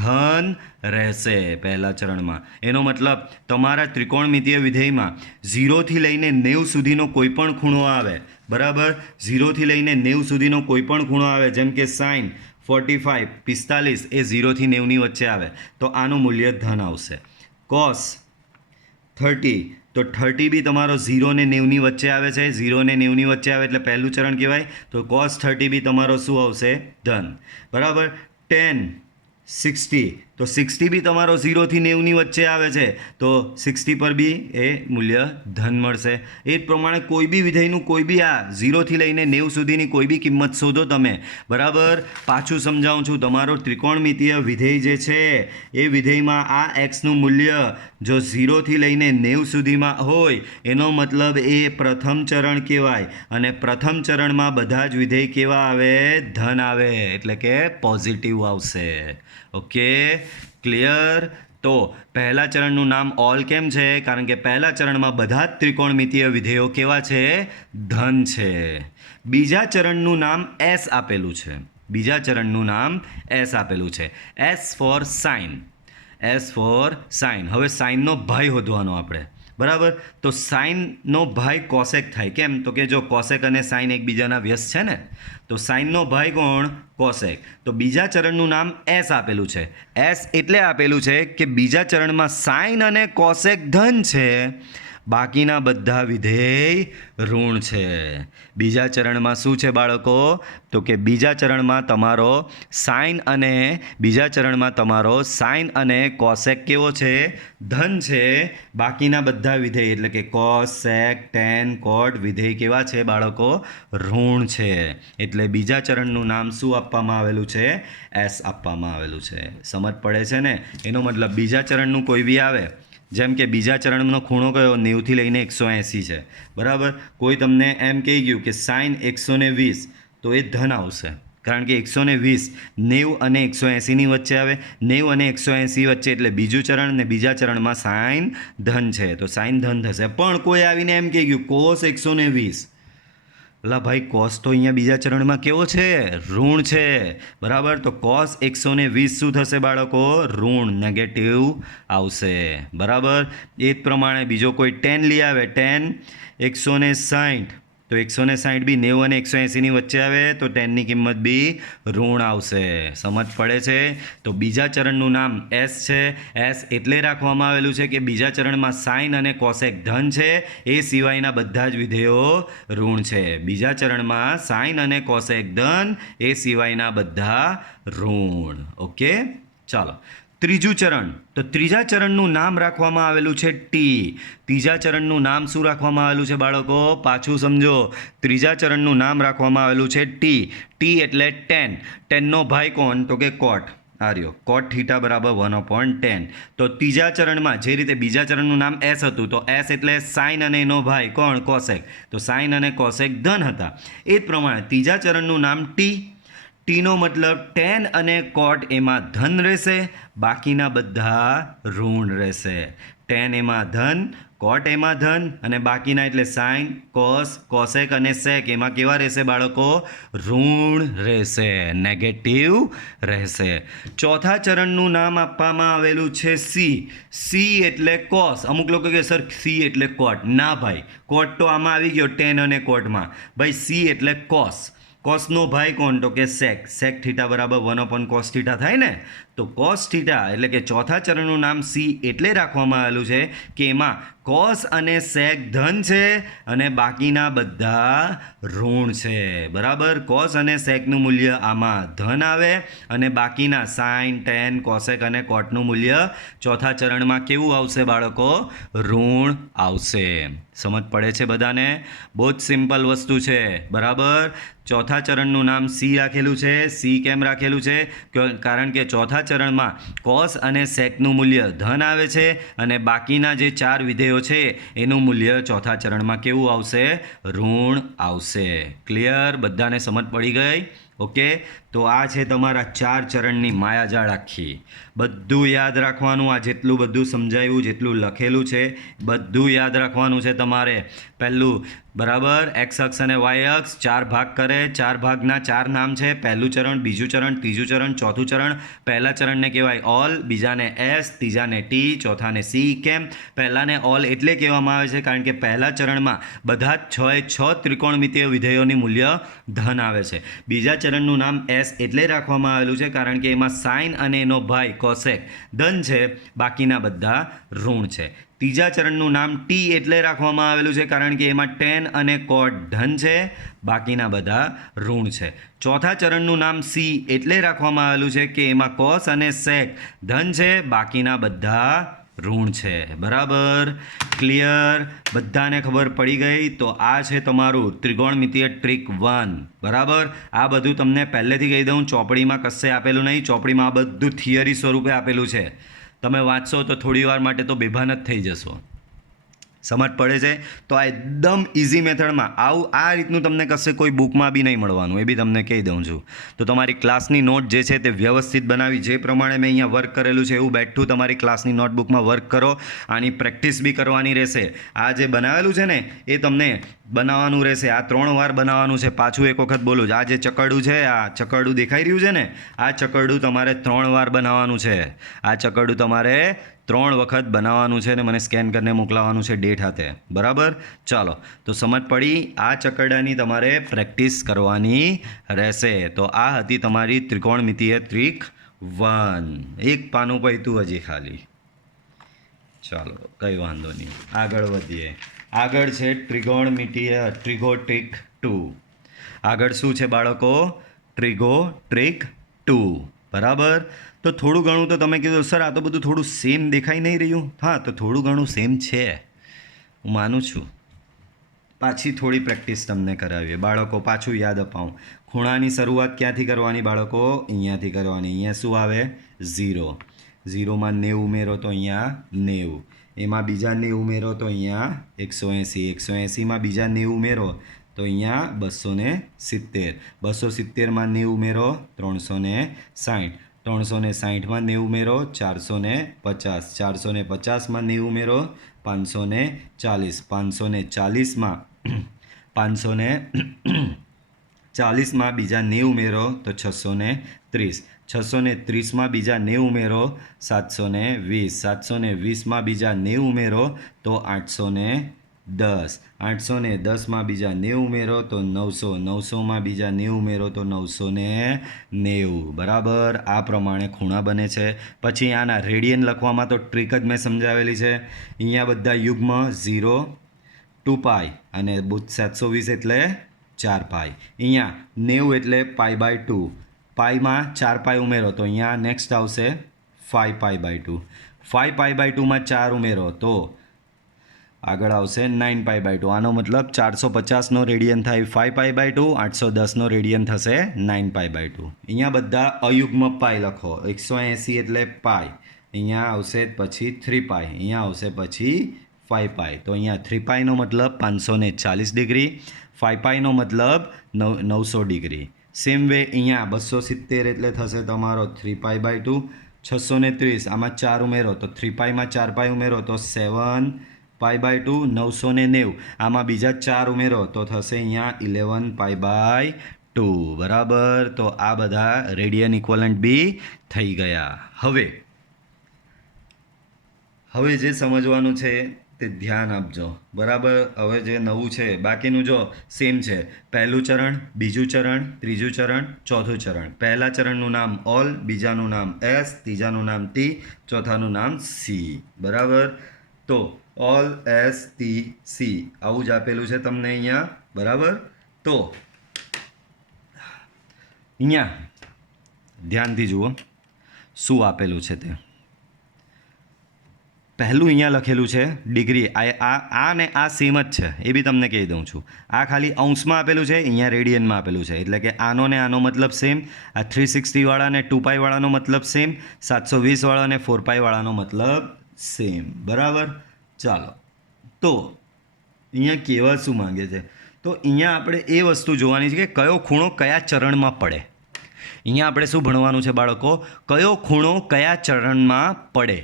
ધન રહેશે પહેલા ચરણમાં. એનો મતલબ તમારા ત્રિકોણમિતીય વિધેયમાં 0 થી લઈને 90 સુધીનો કોઈ પણ ખૂણો આવે, બરાબર 0થી લઈને 90 સુધીનો કોઈ પણ ખૂણો આવે જેમ કે સાઇન 45 45 એ 0થી 90ની વચ્ચે આવે તો આનું મૂલ્ય ધન આવશે. કોસ 30 તો 30 બી તમારો 0 ને 90ની વચ્ચે આવે છે. 0 ને 90ની વચ્ચે આવે એટલે પહેલું ચરણ કહેવાય. તો કોસ 30 બી તમારો શું આવશે? ધન. બરાબર. 10 60 તો 60 બી તમારો 0થી 90ની વચ્ચે આવે છે તો 60 પર બી એ મૂલ્ય ધન મળશે. એ જ પ્રમાણે કોઈ બી વિધેયનું કોઈ બી આ 0થી લઈને 90 સુધીની કોઈ બી કિંમત શોધો તમે. બરાબર. પાછું સમજાવું છું, તમારો ત્રિકોણમિતીય વિધેય જે છે એ વિધેયમાં આ એક્સનું મૂલ્ય જો 0થી લઈને 90 સુધીમાં હોય એનો મતલબ એ પ્રથમ ચરણ કહેવાય. અને પ્રથમ ચરણમાં બધા જ વિધેય કેવા આવે? ધન આવે, એટલે કે પોઝિટિવ આવશે. Okay, clear? તો પહેલા ચરણનું નામ ઓલ કેમ છે? કારણ કે પહેલા ચરણમાં બધા જ ત્રિકોણમિતીય વિધેયો કેવા છે? ધન છે. બીજા ચરણનું નામ એસ આપેલું છે. બીજા ચરણનું નામ એસ આપેલું છે. S for sine. S for sine. હવે સાઇનનો ભાઈ શોધવાનો આપણે. બરાબર. તો સાઇનનો ભાઈ કોસેક થાય. કેમ? તો કે જો કોસેક અને સાઇન એકબીજાના વ્યસ્ત છે ને, તો સાઇનનો ભાઈ કોણ? કોસેક. તો બીજા ચરણનું નામ એસ આપેલું છે. એસ એટલે આપેલું છે કે બીજા ચરણમાં સાઇન અને કોસેક ધન છે, બાકીના બધા વિધેય ઋણ છે. બીજા ચરણમાં શું છે બાળકો? તો કે બીજા ચરણમાં તમારો સાઇન અને કોસેક કેવો છે? ધન છે. બાકીના બધા વિધેય એટલે કે કોસ, સેક, ટેન, કોટ વિધેય કેવા છે બાળકો? ઋણ છે. એટલે બીજા ચરણનું નામ શું આપવામાં આવેલું છે? એસ આપવામાં આવેલું છે. સમજ પડે છે ને? એનો મતલબ બીજા ચરણનું કોઈ બી આવે, જેમ કે બીજા ચરણનો ખૂણો કયો? 90થી લઈને 180 છે. બરાબર. કોઈ તમને એમ કહી ગયું કે સાઇન 120 તો એ ધન આવશે, કારણ કે 120 90 અને 180ની વચ્ચે આવે. 90 અને 180 વચ્ચે એટલે બીજું ચરણ, ને બીજા ચરણમાં સાઇન ધન છે તો સાઇન ધન થશે. પણ કોઈ આવીને એમ કહી ગયું કોસ 120, લા ભાઈ કોસ તો અહીંયા બીજા ચરણમાં કેવો છે? ઋણ છે. બરાબર. તો કોસ 120 શું થશે બાળકો? ઋણ, નેગેટિવ આવશે. બરાબર. એ જ પ્રમાણે બીજો કોઈ ટેન લઈ આવે. ટેન 160 તો 160 બી 90 અને 180ની વચ્ચે આવે તો ટેનની કિંમત બી ઋણ આવશે. સમજ પડે છે? તો બીજા ચરણનું નામ એસ છે. એસ એટલે રાખવામાં આવેલું છે કે બીજા ચરણમાં સાઇન અને કોસેક ધન છે, એ સિવાયના બધા જ વિધેયો ઋણ છે. બીજા ચરણમાં સાઇન અને કોસેક ધન, એ સિવાયના બધા ઋણ. ઓકે, ચાલો. ત્રીજું ચરણ. તો ત્રીજા ચરણનું નામ રાખવામાં આવેલું છે ટી. ત્રીજા ચરણનું નામ શું રાખવામાં આવેલું છે બાળકો? પાછું સમજો. ત્રીજા ચરણનું નામ રાખવામાં આવેલું છે ટી. ટી એટલે ટેન. ટેનનો ભાઈ કોણ? તો કે કોટ. આર્યો કોટ થીટા બરાબર 1/10. તો ત્રીજા ચરણમાં જે રીતે બીજા ચરણનું નામ એસ હતું, તો એસ એટલે સાઇન અને એનો ભાઈ કોણ? કોસેક. તો સાઇન અને કોસેક ધન હતા. એ જ પ્રમાણે ત્રીજા ચરણનું નામ ટી. ટીનો મતલબ ટેન અને કોટ એમાં ધન રહેશે, બાકીના બધા ઋણ રહેશે. ટેન એમાં ધન, કોટ એમાં ધન, અને બાકીના એટલે સાઇન, કોસ, કોસેક અને સેક એમાં કેવા રહેશે બાળકો? ઋણ રહેશે, નેગેટિવ રહેશે. ચોથા ચરણનું નામ આપવામાં આવેલું છે સી. સી એટલે કોસ. અમુક લોકો કહે સર સી એટલે કોટ. ના ભાઈ, કોટ તો આમાં આવી ગયો ટેન અને કોટમાં. ભાઈ સી એટલે કોસ. કોસનો ભાઈ કોણ? તો કે સેક. સેક થીટા બરાબર 1/cos થીટા થાય ને, તો કોસ થીટા એટલે કે ચોથા ચરણનું નામ સી એટલે રાખવામાં આવેલું છે કે એમાં કોસ અને સેક ધન છે અને બાકીના બધા ઋણ છે. બરાબર. કોસ અને સેકનું મૂલ્ય આમાં ધન આવે અને બાકીના સાઇન, ટેન, કોસેક અને કોટનું મૂલ્ય ચોથા ચરણમાં કેવું આવશે બાળકો? ઋણ આવશે. સમજ પડે છે બધાને? બહુ જ સિમ્પલ વસ્તુ છે. બરાબર. ચોથા ચરણનું નામ સી રાખેલું છે. સી કેમ રાખેલું છે? કારણ કે ચોથા ચરણમાં કોસ અને સેકનું મૂલ્ય ધન આવે છે અને બાકીના જે ચાર વિધેયો છે એનું મૂલ્ય ચોથા ચરણમાં કેવું આવશે? ઋણ આવશે. ક્લિયર? બધાને સમજ પડી ગઈ? ઓકે, તો આ છે તમારા 4 ચરણની માયાજાળ આખી. બધું યાદ રાખવાનું. આ જેટલું બધું સમજાયું, જેટલું લખેલું છે બધું યાદ રાખવાનું છે તમારે. પહેલું બરાબર, એક્સ અક્ષ અને વાય અક્ષ 4 ભાગ કરે. 4 ભાગના 4 નામ છે. પહેલું ચરણ, બીજું ચરણ, ત્રીજું ચરણ, ચોથું ચરણ. પહેલા ચરણને કહેવાય ઓલ, બીજાને એસ, ત્રીજાને ટી, ચોથાને સી. કેમ પહેલાને ઓલ એટલે કહેવામાં આવે છે કારણ કે પહેલા ચરણમાં બધા જ 6 ત્રિકોણમિતીય વિધેયોની મૂલ્ય ધન આવે છે. બીજા ચરણનું નામ એસ એટલે રાખવામાં આવેલું છે કારણ કે એમાં સાઇન અને એનો ભાઈ કોસેક ધન છે, બાકીના બધા ઋણ છે. ત્રીજા ચરણનું નામ ટી એટલે રાખવામાં આવેલું છે કારણ કે એમાં ટેન અને કોટ ધન છે, બાકીના બધા ઋણ છે. ચોથા ચરણનું નામ સી એટલે રાખવામાં આવેલું છે કે એમાં કોસ અને સેક ધન છે, બાકીના બધા ઋણ છે. બરાબર, ક્લિયર, બધાને ખબર પડી ગઈ? તો આ છે તમારું ત્રિકોણમિતીય ટ્રીક 1. બરાબર, આ બધું તમને પહેલેથી કહી દઉં, ચોપડીમાં કશે આપેલું નહીં. ચોપડીમાં આ બધું થિયરી સ્વરૂપે આપેલું છે. તમે વાંચશો તો થોડી વાર માટે તો બેભાન જ થઈ જશો. સમજ પડે છે? તો આ એકદમ ઇઝી મેથડમાં આ રીતનું તમને કશે કોઈ બુકમાં બી નહીં મળવાનું, એ બી તમને કહી દઉં છું. તો તમારી ક્લાસની નોટ જે છે તે વ્યવસ્થિત બનાવી, જે પ્રમાણે મેં અહીંયા વર્ક કરેલું છે એવું બેઠું તમારી ક્લાસની નોટબુકમાં વર્ક કરો. આની પ્રેક્ટિસ બી કરવાની રહેશે. આ જે બનાવેલું છે ને એ તમને બનાવવાનું રહેશે. આ 3 વાર બનાવવાનું છે. પાછું એક વખત બોલું છું, આ જે ચકરડું છે, આ ચકરડું દેખાઈ રહ્યું છે ને, આ ચકરડું તમારે 3 વાર બનાવવાનું છે. આ ચકરડું તમારે 3 વખત બનાવવાનું છે ને મને સ્કેન કરીને મોકલાવવાનું છે ડેટ સાથે. બરાબર, ચાલો તો સમજ પડી. આ ચકરડાની તમારે પ્રેક્ટિસ કરવાની રહેશે. તો આ હતી તમારી ત્રિકોણમિતીય ટ્રીક 1. એક પાનું પૈતું હજી ખાલી. ચાલો, કંઈ વાંધો નહીં, આગળ વધીએ. આગળ છે ત્રિકોણમિતીય ટ્રીક 2. આગળ શું છે બાળકો? ટ્રીક 2. બરાબર, તો થોડું ઘણું તો તમે કીધું સર આ તો બધું થોડું સેમ દેખાઈ નહીં રહ્યું. હા, તો થોડું ઘણું સેમ છે, હું માનું છું. પાછી થોડી પ્રેક્ટિસ તમને કરાવીએ બાળકો. પાછું યાદ અપાવું, ખૂણાની શરૂઆત ક્યાંથી કરવાની બાળકો? અહીંયાથી કરવાની. અહીંયા શું આવે? 0. 0માં 90 ઉમેરો તો અહીંયા 90. એમાં બીજા 90 ઉમેરો તો અહીંયા 180. 180માં બીજા 90 ઉમેરો તો અહીંયા 270. 270માં 90 ઉમેરો 360. 360માં 90 ઉમેરો 450. 450માં 90 ઉમેરો 540. 540માં 540માં બીજા 90 ઉમેરો તો 630. 630માં બીજા 90 ઉમેરો 720. 720માં બીજા 90 ઉમેરો તો 810. 810માં બીજા 90 ઉમેરો તો 900. 900માં બીજા 90 ઉમેરો તો 990. બરાબર, આ પ્રમાણે ખૂણા બને છે. પછી આના રેડિયન લખવામાં તો ટ્રીક જ મેં સમજાવેલી છે. અહીંયા બધા યુગ્મ 0, 2π અને 720 એટલે 4π. અહીંયા 90 એટલે π/2. પાઈમાં 4π ઉમેરો તો અહીંયા નેક્સ્ટ આવશે 5π/2. 5π/2માં 4 ઉમેરો તો આગળ આવશે 9π/2. આનો મતલબ 450નો રેડિયન થાય 5π/2, 810નો રેડિયન થશે 9π/2. અહીંયા બધા અયુગ્મ પાઈ લખો. 180 એટલે પાઈ, અહીંયા આવશે પછી 3π, અહીંયા આવશે પછી 5π. તો અહીંયા 3πનો મતલબ 540 ડિગ્રી, 5πનો મતલબ 900 ડિગ્રી. સેમ વે અહીંયા 270 એટલે થશે તમારો 3π/2. 630 આમાં 4 ઉમેરો તો 3πમાં 4π ઉમેરો તો 7π/2. 990 આમાં બીજા 4 ઉમેરો તો થશે અહીંયા 11π/2. બરાબર, તો આ બધા રેડિયન ઇક્વલન્ટ બી થઈ ગયા. હવે જે સમજવાનું છે તે ધ્યાન આપજો. બરાબર, હવે જે નવું છે બાકીનું જો સેમ છે. પહેલું ચરણ, બીજું ચરણ, ત્રીજું ચરણ, ચોથું ચરણ. પહેલા ચરણનું નામ ઓલ, બીજાનું નામ એસ, ત્રીજાનું નામ ટી, ચોથાનું નામ સી. બરાબર, તો ઓલ, એસ, ટી, સી આવું જ આપેલું છે તમને અહીંયા. બરાબર, તો અહીંયા ધ્યાનથી જુઓ શું આપેલું છે તે. પહેલું અહીંયા લખેલું છે ડિગ્રી. આ ને આ સેમ જ છે, એ બી તમને કહી દઉં છું. આ ખાલી અંશમાં આપેલું છે, અહીંયા રેડિયનમાં આપેલું છે. એટલે કે આનો ને આનો મતલબ સેમ. આ 360 ને 2π વાળાનો મતલબ સેમ. 720 વાળા ને 4π વાળાનો મતલબ સેમ. બરાબર, ચાલો તો અહીંયા કહેવા શું માંગે છે? તો અહીંયા આપણે એ વસ્તુ જોવાની છે કે કયો ખૂણો કયા ચરણમાં પડે. અહીંયા આપણે શું ભણવાનું છે બાળકો? કયો ખૂણો કયા ચરણમાં પડે,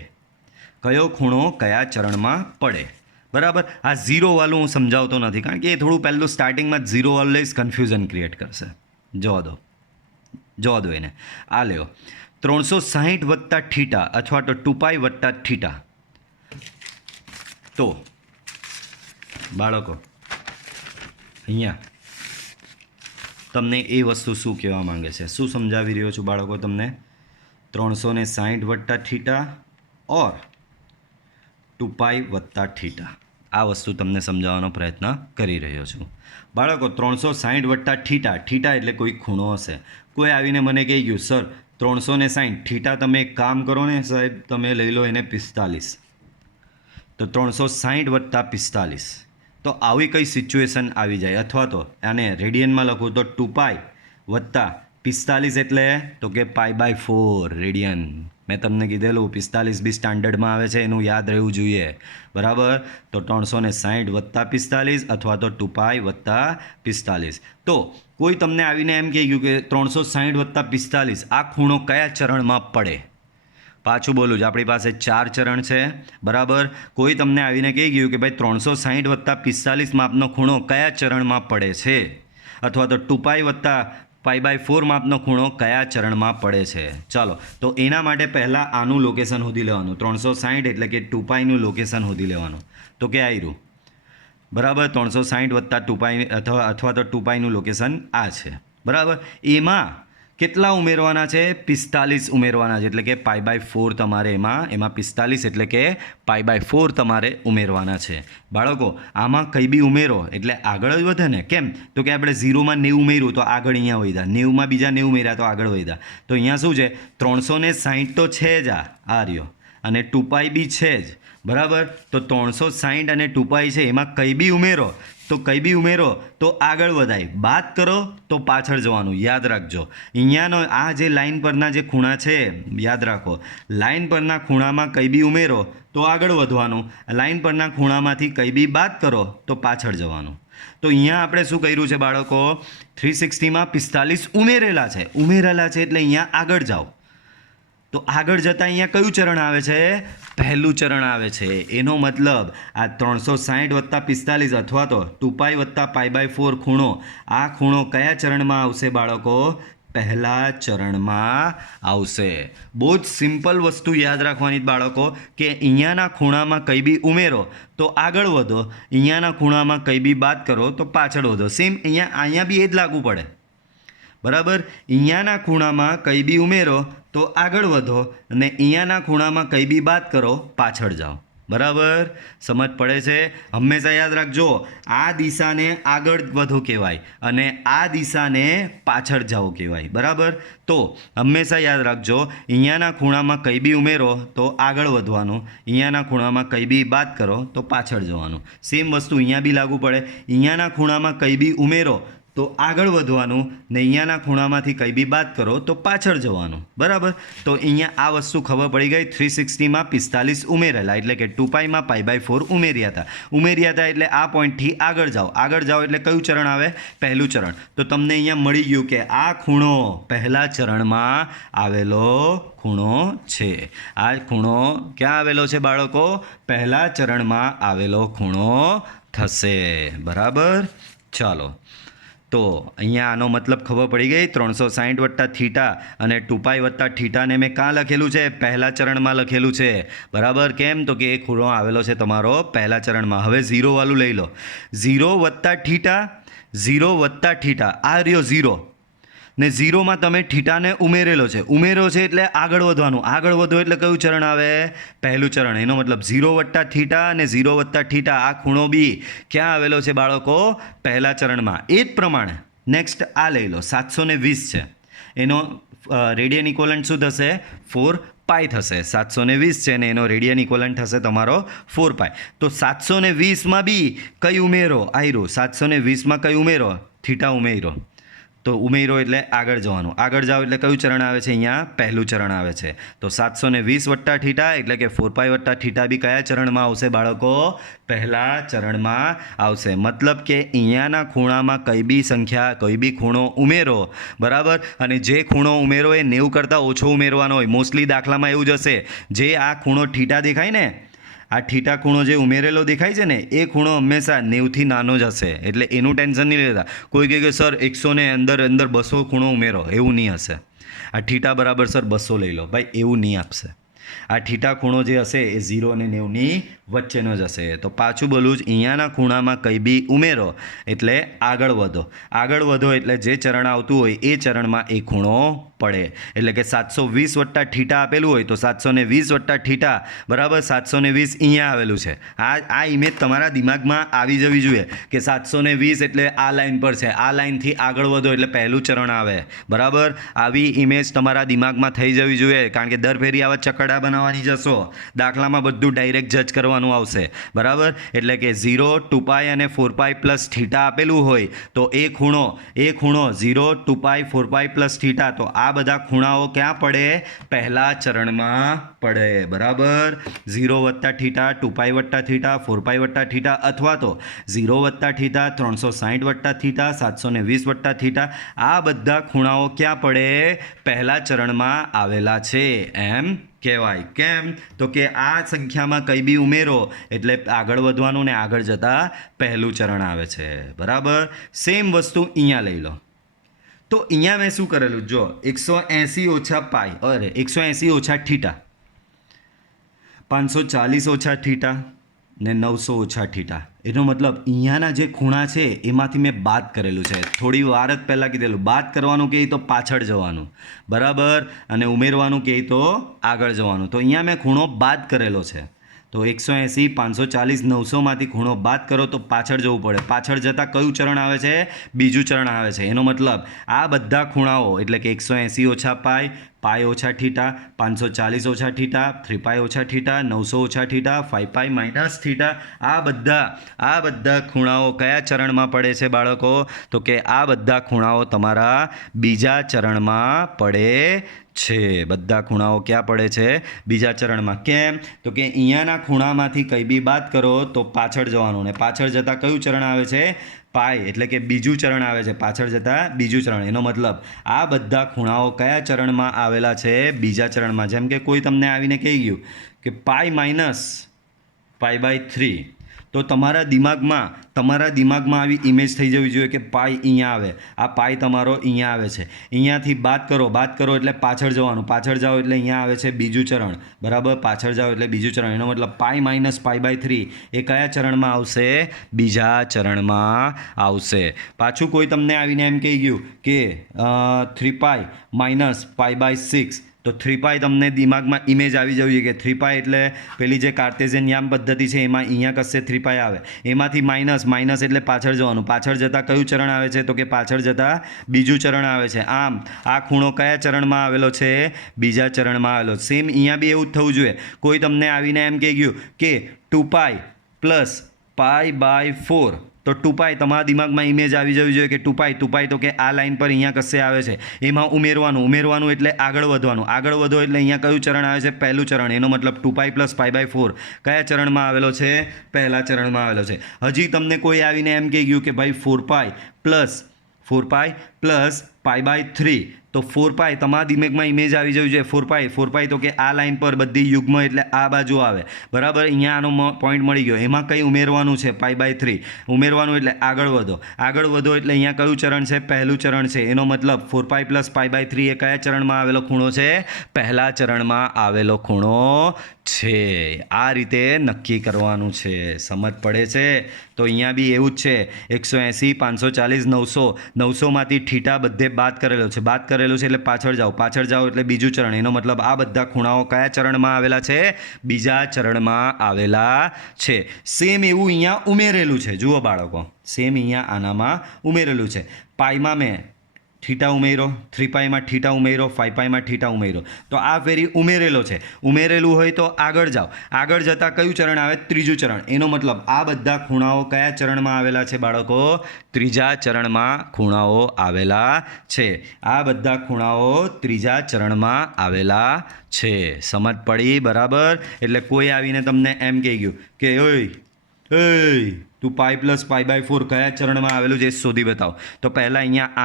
કયો ખૂણો કયા ચરણમાં પડે. બરાબર. આ ઝીરોવાળું હું સમજાવતો નથી, કારણ કે એ થોડું પહેલું સ્ટાર્ટિંગમાં જ ઝીરોવાળું લઈશ, કન્ફ્યુઝન ક્રિએટ કરશે. જવા દો એને. આ લ્યો 360 વત્તા થીટા અથવા તો 2π વત્તા થીટા. તો બાળકો અહીંયા તમને એ વસ્તુ શું કહેવા માંગે છે, શું સમજાવી રહ્યો છું બાળકો તમને? 360 વત્તા થીટા ઓર 2π વત્તા થીટા, આ વસ્તુ તમને સમજાવવાનો પ્રયત્ન કરી રહ્યો છું બાળકો. 360 વત્તા થીટા, થીટા એટલે કોઈ ખૂણો હશે. કોઈ આવીને મને કહી ગયું સર 360 થીટા, તમે એક કામ કરો ને સાહેબ, તમે લઈ લો એને 45, તો 360 વત્તા 45. તો આવી કઈ સિચ્યુએશન આવી જાય? અથવા તો આને રેડિયનમાં લખું તો 2π વત્તા 45 એટલે તો કે π/4 રેડિયન. મેં તમને કીધેલું 45 બી સ્ટાન્ડર્ડમાં આવે છે, એનું યાદ રહેવું જોઈએ. બરાબર. તો 360 વત્તા 45 અથવા તો 2π વત્તા 45. તો કોઈ તમને આવીને એમ કહી ગયું કે 360 વત્તા 45 આ ખૂણો કયા ચરણમાં પડે? પાછું બોલું જ, આપણી પાસે 4 ચરણ છે. બરાબર. કોઈ તમને આવીને કહી ગયું કે ભાઈ 360 વત્તા 45 માપનો ખૂણો કયા ચરણમાં પડે છે, અથવા તો 2π વત્તા π/4 માપનો ખૂણો કયા ચરણમાં પડે છે. ચાલો, તો એના માટે પહેલાં આનું લોકેશન શોધી લેવાનું. 360 એટલે કે 2πનું લોકેશન શોધી લેવાનું. તો કે આવ્યું. બરાબર. 360 વત્તા 2π અથવા તો 2πનું લોકેશન આ છે. બરાબર. એમાં કેટલા ઉમેરવાના છે? 45 ઉમેરવાના છે. એટલે કે π/4 તમારે એમાં 45 એટલે કે π/4 તમારે ઉમેરવાના છે. બાળકો આમાં કંઈ બી ઉમેરો એટલે આગળ જ વધે ને. કેમ? તો કે આપણે 0માં 90 ઉમેર્યું તો આગળ અહીંયા વધ્યા, 90માં બીજા 90 ઉમેર્યા તો આગળ વધ્યા. તો અહીંયા શું છે? 360 તો છે જ આ રહ્યો, અને 2π બી છે જ. બરાબર. તો 360 અને 2π છે, એમાં કંઈ બી ઉમેરો તો આગળ વધાય, બાદ કરો તો પાછળ જવાનું. યાદ રાખજો, અહીંયાનો આ જે લાઈન પરના જે ખૂણા છે, યાદ રાખો, લાઈન પરના ખૂણામાં કંઈ બી ઉમેરો તો આગળ વધવાનું, લાઈન પરના ખૂણામાંથી કંઈ બી બાદ કરો તો પાછળ જવાનું. તો અહીંયા આપણે શું કર્યું છે બાળકો? 360માં 45 ઉમેરેલા છે એટલે અહીંયા આગળ જાઓ. તો આગળ જતાં અહીંયા કયું ચરણ આવે છે? પહેલું ચરણ આવે છે. એનો મતલબ આ 360 વત્તા 45 અથવા તો 2π વત્તા π/4 ખૂણો, આ ખૂણો કયા ચરણમાં આવશે બાળકો? પહેલા ચરણમાં આવશે. બહુ જ સિમ્પલ વસ્તુ યાદ રાખવાની બાળકો, કે અહીંયાના ખૂણામાં કંઈ બી ઉમેરો તો આગળ વધો, અહીંયાના ખૂણામાં કંઈ બી બાદ કરો તો પાછળ વધો. સેમ અહીંયા બી એ જ લાગુ પડે. બરાબર. અહીંયાના ખૂણામાં કંઈ બી ઉમેરો તો આગળ વધો, અને અહીંયાના ખૂણામાં કંઈ બી બાદ કરો પાછળ જાઓ. બરાબર. સમજ પડે છે? હંમેશા યાદ રાખજો, આ દિશાને આગળ વધો કહેવાય અને આ દિશાને પાછળ જાઓ કહેવાય. બરાબર. તો હંમેશા યાદ રાખજો, અહીંયાના ખૂણામાં કંઈ બી ઉમેરો તો આગળ વધવાનું, અહીંયાના ખૂણામાં કંઈ બી બાદ કરો તો પાછળ જવાનું. સેમ વસ્તુ અહીંયા બી લાગુ પડે. અહીંયાના ખૂણામાં કંઈ બી ઉમેરો તો આગળ વધવાનું, ને અહીંયાના ખૂણામાંથી કંઈ બી બાદ કરો તો પાછળ જવાનું. બરાબર. તો અહીંયા આ વસ્તુ ખબર પડી ગઈ. 360માં 45 ઉમેરેલા એટલે કે 2πમાં π/4 ઉમેર્યા હતા એટલે આ પોઈન્ટથી આગળ જાઓ એટલે કયું ચરણ આવે? પહેલું ચરણ. તો તમને અહીંયા મળી ગયું કે આ ખૂણો પહેલા ચરણમાં આવેલો ખૂણો છે. આ ખૂણો ક્યાં આવેલો છે બાળકો? પહેલા ચરણમાં આવેલો ખૂણો થશે. બરાબર. ચાલો, તો અહીંયા આનો મતલબ ખબર પડી ગઈ. 360 વત્તા થીટા અને 2π વત્તા થીટાને મેં કાં લખેલું છે? પહેલા ચરણમાં લખેલું છે. બરાબર. કેમ? તો કે એ ખૂણો આવેલો છે તમારો પહેલા ચરણમાં. હવે 0 વાળું લઈ લો. 0 વત્તા થીટા આ રહ્યો 0, ને 0માં તમે થીટાને ઉમેરો છે એટલે આગળ વધવાનું. આગળ વધો એટલે કયું ચરણ આવે? પહેલું ચરણ. એનો મતલબ 0 વત્તા થીટા અને 0 વત્તા થીટા આ ખૂણો બી ક્યાં આવેલો છે બાળકો? પહેલા ચરણમાં. એ જ પ્રમાણે નેક્સ્ટ આ લઈ લો. 720 છે, એનો રેડિયન ઇક્વલન્ટ શું થશે? 4π થશે. 720 છે ને એનો રેડિયન ઇક્વલન્ટ થશે તમારો 4π. તો 720માં બી કઈ ઉમેરો? આયરો 720માં કઈ ઉમેરો? થીટા ઉમેરો. તો ઉમેરો એટલે આગળ જવાનું, આગળ જાઓ એટલે કયું ચરણ આવે છે? અહીંયા પહેલું ચરણ આવે છે. તો 720 વત્તા થીટા એટલે કે 4π વત્તા થીટા બી કયા ચરણમાં આવશે બાળકો? પહેલા ચરણમાં આવશે. મતલબ કે અહીંયાના ખૂણામાં કઈ બી સંખ્યા, કઈ બી ખૂણો ઉમેરો, બરાબર, અને જે ખૂણો ઉમેરો એ 90 કરતાં ઓછો ઉમેરવાનો હોય. મોસ્ટલી દાખલામાં એવું જ હશે, જે આ ખૂણો થીટા દેખાય ને, આ થીટા ખૂણો જે ઉમેરેલો દેખાય છે ને, એ ખૂણો હંમેશા 90થી નાનો જ હશે. એટલે એનું ટેન્શન નહીં લેતા. કોઈ કહે કે સર 100 ને અંદર 200 ખૂણો ઉમેરો, એવું નહીં હશે. આ થીટા બરાબર સર 200 લઈ લો, ભાઈ એવું નહીં આપશે. આ થીટા ખૂણો જે હશે એ 0 અને 90ની વચ્ચેનો જ હશે. તો પાછું બોલું જ, અહીંયાના ખૂણામાં કંઈ બી ઉમેરો એટલે આગળ વધો. આગળ વધો એટલે જે ચરણ આવતું હોય એ ચરણમાં એ ખૂણો પડે. એટલે કે 720 વત્તા થીટા આપેલું હોય તો 720 વત્તા થીટા બરાબર 720 અહીંયા આવેલું છે. આ ઇમેજ તમારા દિમાગમાં આવી જવી જોઈએ કે 720 એટલે આ લાઈન પર છે, આ લાઈનથી આગળ વધો એટલે પહેલું ચરણ આવે, બરાબર. આવી ઇમેજ તમારા દિમાગમાં થઈ જવી જોઈએ, કારણ કે દર ફેરી આવા ચકડા બનાવવાની જશો, દાખલામાં બધું ડાયરેક્ટ જજ કરવાનું આવશે, બરાબર. એટલે કે 0, 2π અને 4π પ્લસ થીટા આપેલું હોય તો એ ખૂણો 0, 2π, 4π પ્લસ થીટા, તો આ બધા ખૂણાઓ ક્યાં પડે? પહેલા ચરણમાં પડે, બરાબર. 0 વત્તા થીટા, 2π વત્તા થીટા, 4π વત્તા થીટા, અથવા તો 0 વત્તા થીટા, 360 વત્તા થીટા, 720 વત્તા થીટા, આ બધા ખૂણાઓ ક્યાં પડે? પહેલા ચરણમાં આવેલા છે એમ કહેવાય. કેમ? તો કે આ સંખ્યામાં કંઈ બી ઉમેરો એટલે આગળ વધવાનું ને આગળ જતાં પહેલું ચરણ આવે છે, બરાબર. સેમ વસ્તુ અહીંયા લઈ લો. તો અહીંયા મેં શું કરેલું જો, 180 ઓછા પાઈ, અરે 180 ઓછા થીટા, 540 ઓછા થીટા ને 900 ઓછા થીટા. એનો મતલબ અહીંયાના જે ખૂણા છે એમાંથી મેં બાદ કરેલું છે. થોડી વાર જ પહેલાં કીધેલું, બાદ કરવાનું કહે તો પાછળ જવાનું, બરાબર, અને ઉમેરવાનું કહે તો આગળ જવાનું. તો અહીંયા મેં ખૂણો બાદ કરેલો છે. તો 180, 540, 900માંથી ખૂણો બાદ કરો તો પાછળ જવું પડે. પાછળ જતાં કયું ચરણ આવે છે? બીજું ચરણ આવે છે. એનો મતલબ આ બધા ખૂણાઓ એટલે કે 180 ઓછા પાઈ, પાઈ ઓછા થીટા, 540 ઓછા થીટા, 3π ઓછા થીટા, 900 ઓછા થીટા, 5π માઇનસ થીટા, આ બધા ખૂણાઓ કયા ચરણમાં પડે છે બાળકો? તો કે આ બધા ખૂણાઓ તમારા બીજા ચરણમાં પડે છે. બધા ખૂણાઓ ક્યાં પડે છે? બીજા ચરણમાં. કેમ? તો કે અહીંયાના ખૂણામાંથી કંઈ બી બાદ કરો તો પાછળ જવાનું, ને પાછળ જતાં કયું ચરણ આવે છે? પાઈ, એટલે કે બીજું ચરણ આવે છે. પાછળ જતાં બીજું ચરણ. એનો મતલબ આ બધા ખૂણાઓ કયા ચરણમાં આવેલા છે? બીજા ચરણમાં. જેમ કે કોઈ તમને આવીને કહી ગયું કે પાઈ માઇનસ π/3, તો તમારા દિમાગમાં આવી ઇમેજ થઈ જવી જોઈએ કે પાઈ અહીંયા આવે, આ પાઈ તમારો અહીંયા આવે છે. અહીંયાથી બાદ કરો એટલે પાછળ જવાનું, પાછળ જાઓ એટલે અહીંયા આવે છે બીજું ચરણ, બરાબર. પાછળ જાઓ એટલે બીજું ચરણ. એનો મતલબ પાઈ માઇનસ π/3 એ કયા ચરણમાં આવશે? બીજા ચરણમાં આવશે. પાછું કોઈ તમને આવીને એમ કહી ગયું કે 3π માઇનસ π/6, તો 3π તમને દિમાગમાં ઇમેજ આવી જવી જોઈએ કે 3π એટલે પેલી જે કાર્ટેશિયન યામ પદ્ધતિ છે એમાં અહીંયા કશે 3π આવે, એમાંથી માઇનસ એટલે પાછળ જવાનું. પાછળ જતાં કયું ચરણ આવે છે? તો કે પાછળ જતાં બીજું ચરણ આવે છે. આમ આ ખૂણો કયા ચરણમાં આવેલો છે? બીજા ચરણમાં આવેલો. સેમ અહીંયા બી એવું જ થવું જોઈએ. કોઈ તમને આવીને એમ કહી ગયું કે 2π પ્લસ π/4, તો 2π તમારા દિમાગમાં ઇમેજ આવી જવી જોઈએ કે 2π તો કે આ લાઈન પર અહીંયા કશે આવે છે, એમાં ઉમેરવાનું એટલે આગળ વધવાનું. આગળ વધો એટલે અહીંયા કયું ચરણ આવે છે? પહેલું ચરણ. એનો મતલબ 2π પ્લસ π/4 કયા ચરણમાં આવેલો છે? પહેલા ચરણમાં આવેલો છે. હજી તમને કોઈ આવીને એમ કહી ગયું કે ભાઈ 4π પ્લસ π/3, તો 4π તમારા દિમાગમાં ઇમેજ આવી જવી જોઈએ. 4π તો કે આ લાઈન પર બધી યુગ્મ એટલે આ બાજુ આવે, બરાબર. અહીંયા આનો પોઈન્ટ મળી ગયો. એમાં કંઈ ઉમેરવાનું છે? π/3 ઉમેરવાનું એટલે આગળ વધો એટલે અહીંયા કયું ચરણ છે? પહેલું ચરણ છે. એનો મતલબ 4π પ્લસ π/3 એ કયા ચરણમાં આવેલો ખૂણો છે? પહેલા ચરણમાં આવેલો ખૂણો છે. આ રીતે નક્કી કરવાનું છે. સમજ પડે છે? તો અહીંયા બી એવું જ છે. 180, 540, 900માંથી થીટા બધે બાદ કરેલો છે. એટલે પાછળ જાઓ એટલે બીજું ચરણ. એનો મતલબ આ બધા ખૂણાઓ કયા ચરણમાં આવેલા છે? બીજા ચરણમાં આવેલા છે. સેમ એવું અહીંયા ઉમેરેલું છે. જુઓ બાળકો, સેમ અહીંયા આનામાં ઉમેરેલું છે. પાઈમાં મેં થીટા ઉમેરો, 3 પાઈમાં થીટા ઉમેરો, 5 પાઈમાં થીટા ઉમેરો. તો આ ફેરી ઉમેરેલો છે. ઉમેરેલું હોય તો આગળ જાઓ. આગળ જતાં કયું ચરણ આવે? ત્રીજું ચરણ. એનો મતલબ આ બધા ખૂણાઓ કયા ચરણમાં આવેલા છે બાળકો? ત્રીજા ચરણમાં ખૂણાઓ આવેલા છે. આ બધા ખૂણાઓ ત્રીજા ચરણમાં આવેલા છે. સમજ પડી? બરાબર. એટલે કોઈ આવીને તમને એમ કહી ગયું કે ઓય તું પાઈ પ્લસ પાઈ બાય 4 કયા ચરણમાં આવેલું છે શોધી બતાવો. તો પહેલાં અહીંયા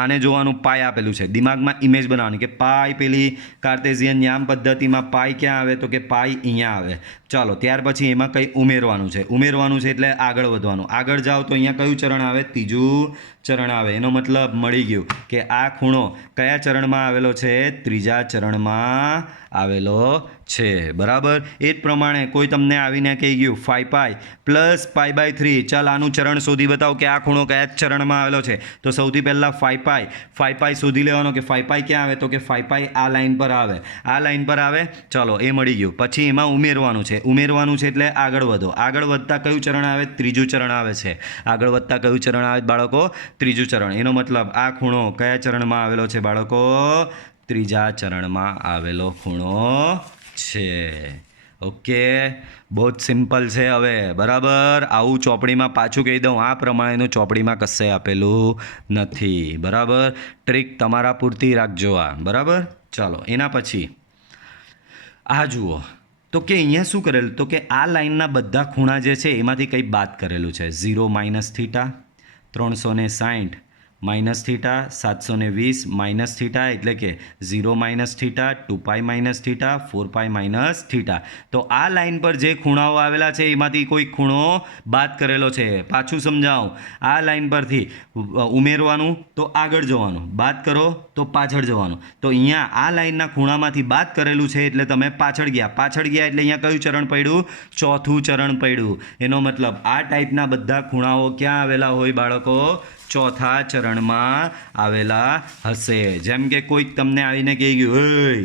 આને જોવાનું પાઈ આપેલું છે. દિમાગમાં ઇમેજ બનાવવાની કે પાઈ પેલી કાર્ટેઝિયન યામ પદ્ધતિમાં પાઈ ક્યાં આવે? તો કે પાઈ અહીંયા આવે. ચાલો ત્યાર પછી એમાં કંઈ ઉમેરવાનું છે એટલે આગળ વધવાનું. આગળ જાઓ તો અહીંયા કયું ચરણ આવે? ત્રીજું ચરણ આવે. એનો મતલબ મળી ગયું કે આ ખૂણો કયા ચરણમાં આવેલો છે? ત્રીજા ચરણમાં આવેલો છે. બરાબર. એ જ પ્રમાણે કોઈ તમને આવીને કહી ગયું 5 પાઈ પ્લસ પાઈ બાય 3. ચાલ આનું ચરણ શોધી બતાવો કે આ ખૂણો કયા ચરણમાં આવેલો છે. તો સૌથી પહેલાં 5 પાઈ શોધી લેવાનો કે 5 પાઈ ક્યાં આવે? તો કે 5 પાઈ આ લાઈન પર આવે. ચાલો એ મળી ગયું. પછી એમાં ઉમેરવાનું છે એટલે આગળ વધો. આગળ વધતા કયું ચરણ આવે? ત્રીજું ચરણ આવે છે. આગળ વધતા કયું ચરણ આવે બાળકો? ત્રીજું ચરણ. એનો મતલબ આ ખૂણો કયા ચરણમાં આવેલો છે બાળકો? ત્રીજા ચરણમાં આવેલો ખૂણો છે. ઓકે, બહુ જ સિમ્પલ છે. હવે બરાબર, આવું ચોપડીમાં પાછું કહી દઉં, આ પ્રમાણેનું ચોપડીમાં કશે આપેલું નથી. બરાબર, ટ્રીક તમારા પૂરતી રાખજો આ. બરાબર. ચાલો એના પછી આ જુઓ. તો કે અહીંયા શું કરેલું? તો કે આ લાઇનના બધા ખૂણા જે છે એમાંથી કંઈ બાદ કરેલું છે. 0 minus theta, 360 minus theta, 720 minus theta, એટલે કે 0 minus theta, 2 pi minus theta, 4 pi minus theta. તો આ લાઇન પર જે ખૂણાઓ આવેલા છે એમાંથી કોઈ ખૂણો બાદ કરેલો છે. પાછું સમજાવું, આ લાઇન પરથી ઉમેરવાનું તો આગળ જવાનું, બાદ કરો તો પાછળ જવાનું. તો અહીંયા આ લાઇનના ખૂણામાંથી બાદ કરેલું છે એટલે તમે પાછળ ગયા એટલે અહીંયા કયું ચરણ પડ્યું? ચોથું ચરણ પડ્યું. એનો મતલબ આ ટાઈપના બધા ખૂણાઓ ક્યાં આવેલા હોય બાળકો? ચોથા ચરણમાં આવેલા હશે. જેમ કે કોઈક તમને આવીને કહી ગયું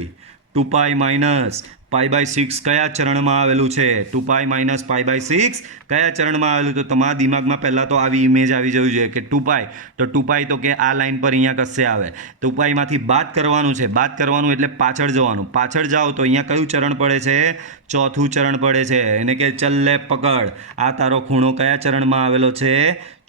2 પાઈ માઇનસ પાઈ બાય 6 કયા ચરણમાં આવેલું છે? 2 પાઈ માઇનસ પાઈ બાય 6 કયા ચરણમાં આવેલું? તો તમારા દિમાગમાં પહેલાં તો આવી ઇમેજ આવી જવી જોઈએ કે 2 પાઈ. તો 2 પાઈ તો કે આ લાઇન પર અહીંયા કશે આવે. 2 પાઈમાંથી બાદ કરવાનું એટલે પાછળ જવાનું. પાછળ જાઓ તો અહીંયા કયું ચરણ પડે છે? ચોથું ચરણ પડે છે. એને કે ચલ્લે પકડ. આ તારો ખૂણો કયા ચરણમાં આવેલો છે?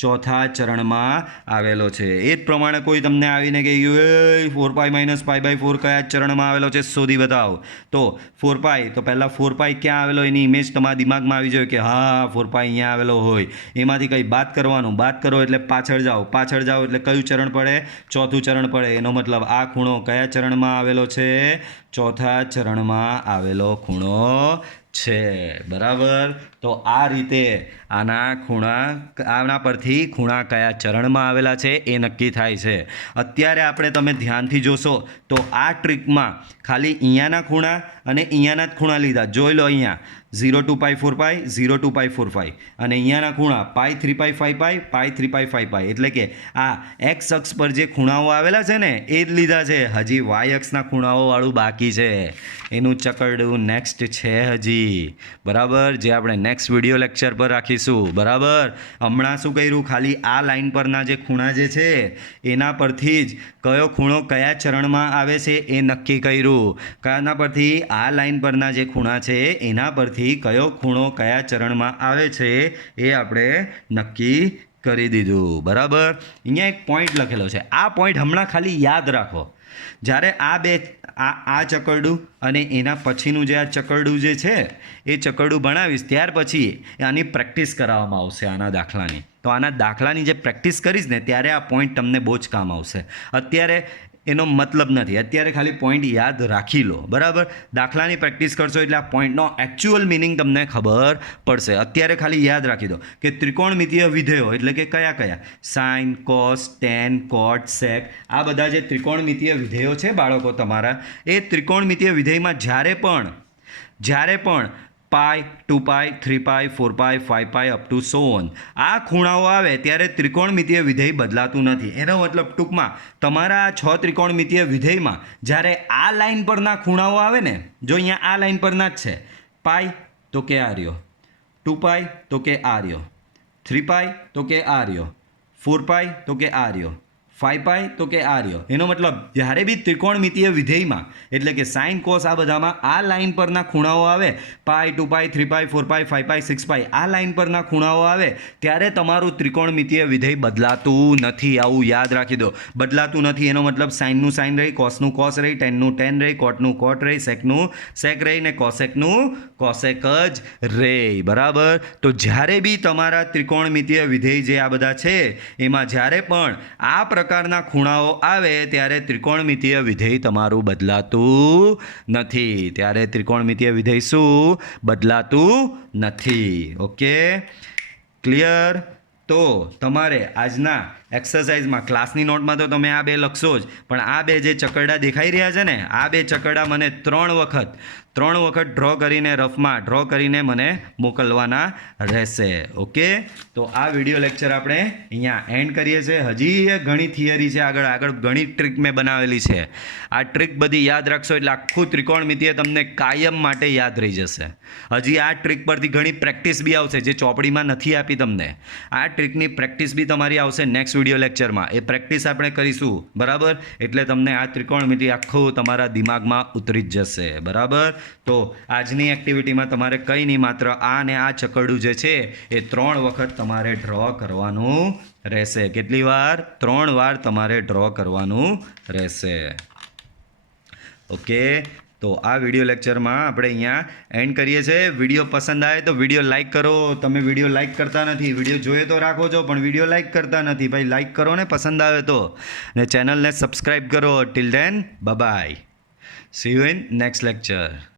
ચોથા ચરણમાં આવેલો છે. એ જ પ્રમાણે કોઈ તમને આવીને કહી ગયું 4 પાઈ માઇનસ પાઈ બાય 4 કયા ચરણમાં આવેલો છે શોધી બતાવો. તો 4 પાઈ, તો પહેલાં 4 પાઈ ક્યાં આવેલો એની ઇમેજ તમારા દિમાગમાં આવી જોઈએ કે હા 4 પાઈ અહીંયા આવેલો હોય. એમાંથી કંઈ બાદ કરવાનું. બાદ કરો એટલે પાછળ જાઓ એટલે કયું ચરણ પડે? ચોથું ચરણ પડે. એનો મતલબ આ ખૂણો કયા ચરણમાં આવેલો છે? ચોથા ચરણમાં આવેલો ખૂણો છે. બરાબર. તો આ રીતે આના પરથી ખૂણા કયા ચરણમાં આવેલા છે એ નક્કી થાય છે. અત્યારે આપણે તમે ધ્યાનથી જોશો તો આ ટ્રીકમાં ખાલી અહીંયાના ખૂણા અને અહીંયાના જ ખૂણા લીધા. જોઈ લો અહીંયા 0 2 પાઈ 4 પાઈ, 0 2 પાઈ 4 પાઈ, અને અહીંયાના ખૂણા પાઈ 3 પાઈ 5 પાઈ, પાઈ 3 પાઈ 5 પાઈ. એટલે કે આ એક્સ અક્ષ પર જે ખૂણાઓ આવેલા છે ને એ જ લીધા છે. હજી વાય અક્ષના ખૂણાઓવાળું બાકી છે. એનું ચકરડું નેક્સ્ટ છે હજી. બરાબર, જે આપણે નેક્સ્ટ વિડીયો લેક્ચર પર રાખીશું. બરાબર. હમણાં શું કર્યું? ખાલી આ લાઈન પરના જે ખૂણા જે છે એના પરથી જ કયો ખૂણો કયા ચરણમાં આવે છે એ નક્કી કર્યું. કયાના પરથી? આ લાઈન પરના જે ખૂણા છે એના પરથી કયો ખૂણો કયા ચરણમાં આવે છે એ આપણે નક્કી કરી દીધું. બરાબર. અહીંયા એક પોઈન્ટ લખેલો છે. આ પોઈન્ટ હમણાં ખાલી યાદ રાખો. જ્યારે આ ચકરડું અને એના પછીનું જે આ ચકરડું જે છે એ ચકરડું ભણાવીશ ત્યાર પછી આની પ્રેક્ટિસ કરાવવામાં આવશે આના દાખલાની. તો આના દાખલાની જે પ્રેક્ટિસ કરીશ ને ત્યારે આ પોઈન્ટ તમને બહુ જ કામ આવશે. અત્યારે એનો મતલબ નથી. અત્યારે ખાલી પોઈન્ટ યાદ રાખી લો. બરાબર. દાખલાની પ્રેક્ટિસ કરશો એટલે આ પોઈન્ટનો એકચ્યુઅલ મિનિંગ તમને ખબર પડશે. અત્યારે ખાલી યાદ રાખી દો કે ત્રિકોણમિતીય વિધેયો એટલે કે કયા? સાઇન, કોસ, ટેન, કોટ, સેક, આ બધા જે ત્રિકોણમિતીય વિધેયો છે બાળકો તમારા, એ ત્રિકોણમિતીય વિધેયમાં જ્યારે પણ પાઈ, 2 પાઈ, 3 પાઈ, 4 પાઈ, 5 પાઈ અપ ટુ સો ઓન આ ખૂણાઓ આવે ત્યારે ત્રિકોણમિતીય વિધેય બદલાતું નથી. એનો મતલબ ટૂંકમાં તમારા આ 6 ત્રિકોણમિતીય વિધેયમાં જ્યારે આ લાઈન પરના ખૂણાઓ આવે ને, જો અહીંયા આ લાઈન પરના જ છે, પાઈ તો કે આ રહ્યો, 2 પાઈ તો કે આ રહ્યો, 3 પાઈ તો કે આ રહ્યો, 4 પાઈ તો કે આ રહ્યો, 5 પાઈ તો કે આ રહ્યો. એનો મતલબ જ્યારે બી ત્રિકોણમિતીય વિધેયમાં એટલે કે સાઇન કોસ આ બધામાં આ લાઇન પરના ખૂણાઓ આવે પાઈ 2 પાઈ 3 પાઈ 4 પાઈ 5 પાઈ 6 પાઈ આ લાઇન પરના ખૂણાઓ આવે ત્યારે તમારું ત્રિકોણમિતીય વિધેય બદલાતું નથી. આવું યાદ રાખી દો. બદલાતું નથી એનો મતલબ સાઇનનું સાઇન રહી, કોસનું કોસ રહી, ટેનનું ટેન રહી, કોટનું કોટ રહી, સેકનું સેક રહી ને કોસેકનું કોસેક જ રહી. બરાબર. તો જ્યારે બી તમારા ત્રિકોણમિતીય વિધેય જે આ બધા છે એમાં જ્યારે પણ આ પ્રકારના ખૂણાઓ આવે ત્યારે ત્રિકોણમિતીય વિધેય તમારું બદલાતું નથી. ત્યારે ત્રિકોણમિતીય વિધેય શું? બદલાતું નથી. Okay, clear? તો તમારે આજના એક્સરસાઇઝમાં ક્લાસની નોટમાં તો તમે આ બે લખશો જ, પણ આ બે જે ચકરડા દેખાઈ રહ્યા છે ને આ બે ચકરડા મને 3 વખત ડ્રો કરીને રફમાં ડ્રો કરીને મને મોકલવાના રહેશે. ઓકે, તો આ વિડીયો લેક્ચર આપણે અહીંયા એન્ડ કરીએ છીએ. હજી ઘણી થિયરી છે, આગળ ઘણી ટ્રીક મેં બનાવેલી છે. આ ટ્રીક બધી યાદ રાખશો એટલે આખું ત્રિકોણમિતીય તમને કાયમ માટે યાદ રહી જશે. હજી આ ટ્રીક પરથી ઘણી પ્રેક્ટિસ બી આવશે જે ચોપડીમાં નથી આપી તમને. આ ટ્રીકની પ્રેક્ટિસ બી તમારી આવશે નેક્સ્ટ વિડીયો લેક્ચરમાં. એ પ્રેક્ટિસ આપણે કરીશું. બરાબર. એટલે તમને આ ત્રિકોણમિતિ આખું તમારા દિમાગમાં ઉતરી જ જશે. બરાબર. તો આજની એક્ટિવિટીમાં તમારે કંઈ નહીં, માત્ર આ ને આ ચકરડું જે છે એ 3 વખત તમારે ડ્રો કરવાનું રહેશે. કેટલી વાર? 3 વાર તમારે ડ્રો કરવાનું રહેશે. ઓકે, તો આ વિડીયો લેક્ચરમાં આપણે અહીંયા એન્ડ કરીએ છીએ. વિડીયો પસંદ આવે તો વિડીયો લાઇક કરો. તમે વિડીયો લાઇક કરતા નથી. વિડીયો જોઈએ તો રાખો છો પણ વિડીયો લાઇક કરતા નથી. ભાઈ લાઇક કરો ને પસંદ આવે તો, ને ચેનલને સબસ્ક્રાઈબ કરો. Till then by. C you in next lecture.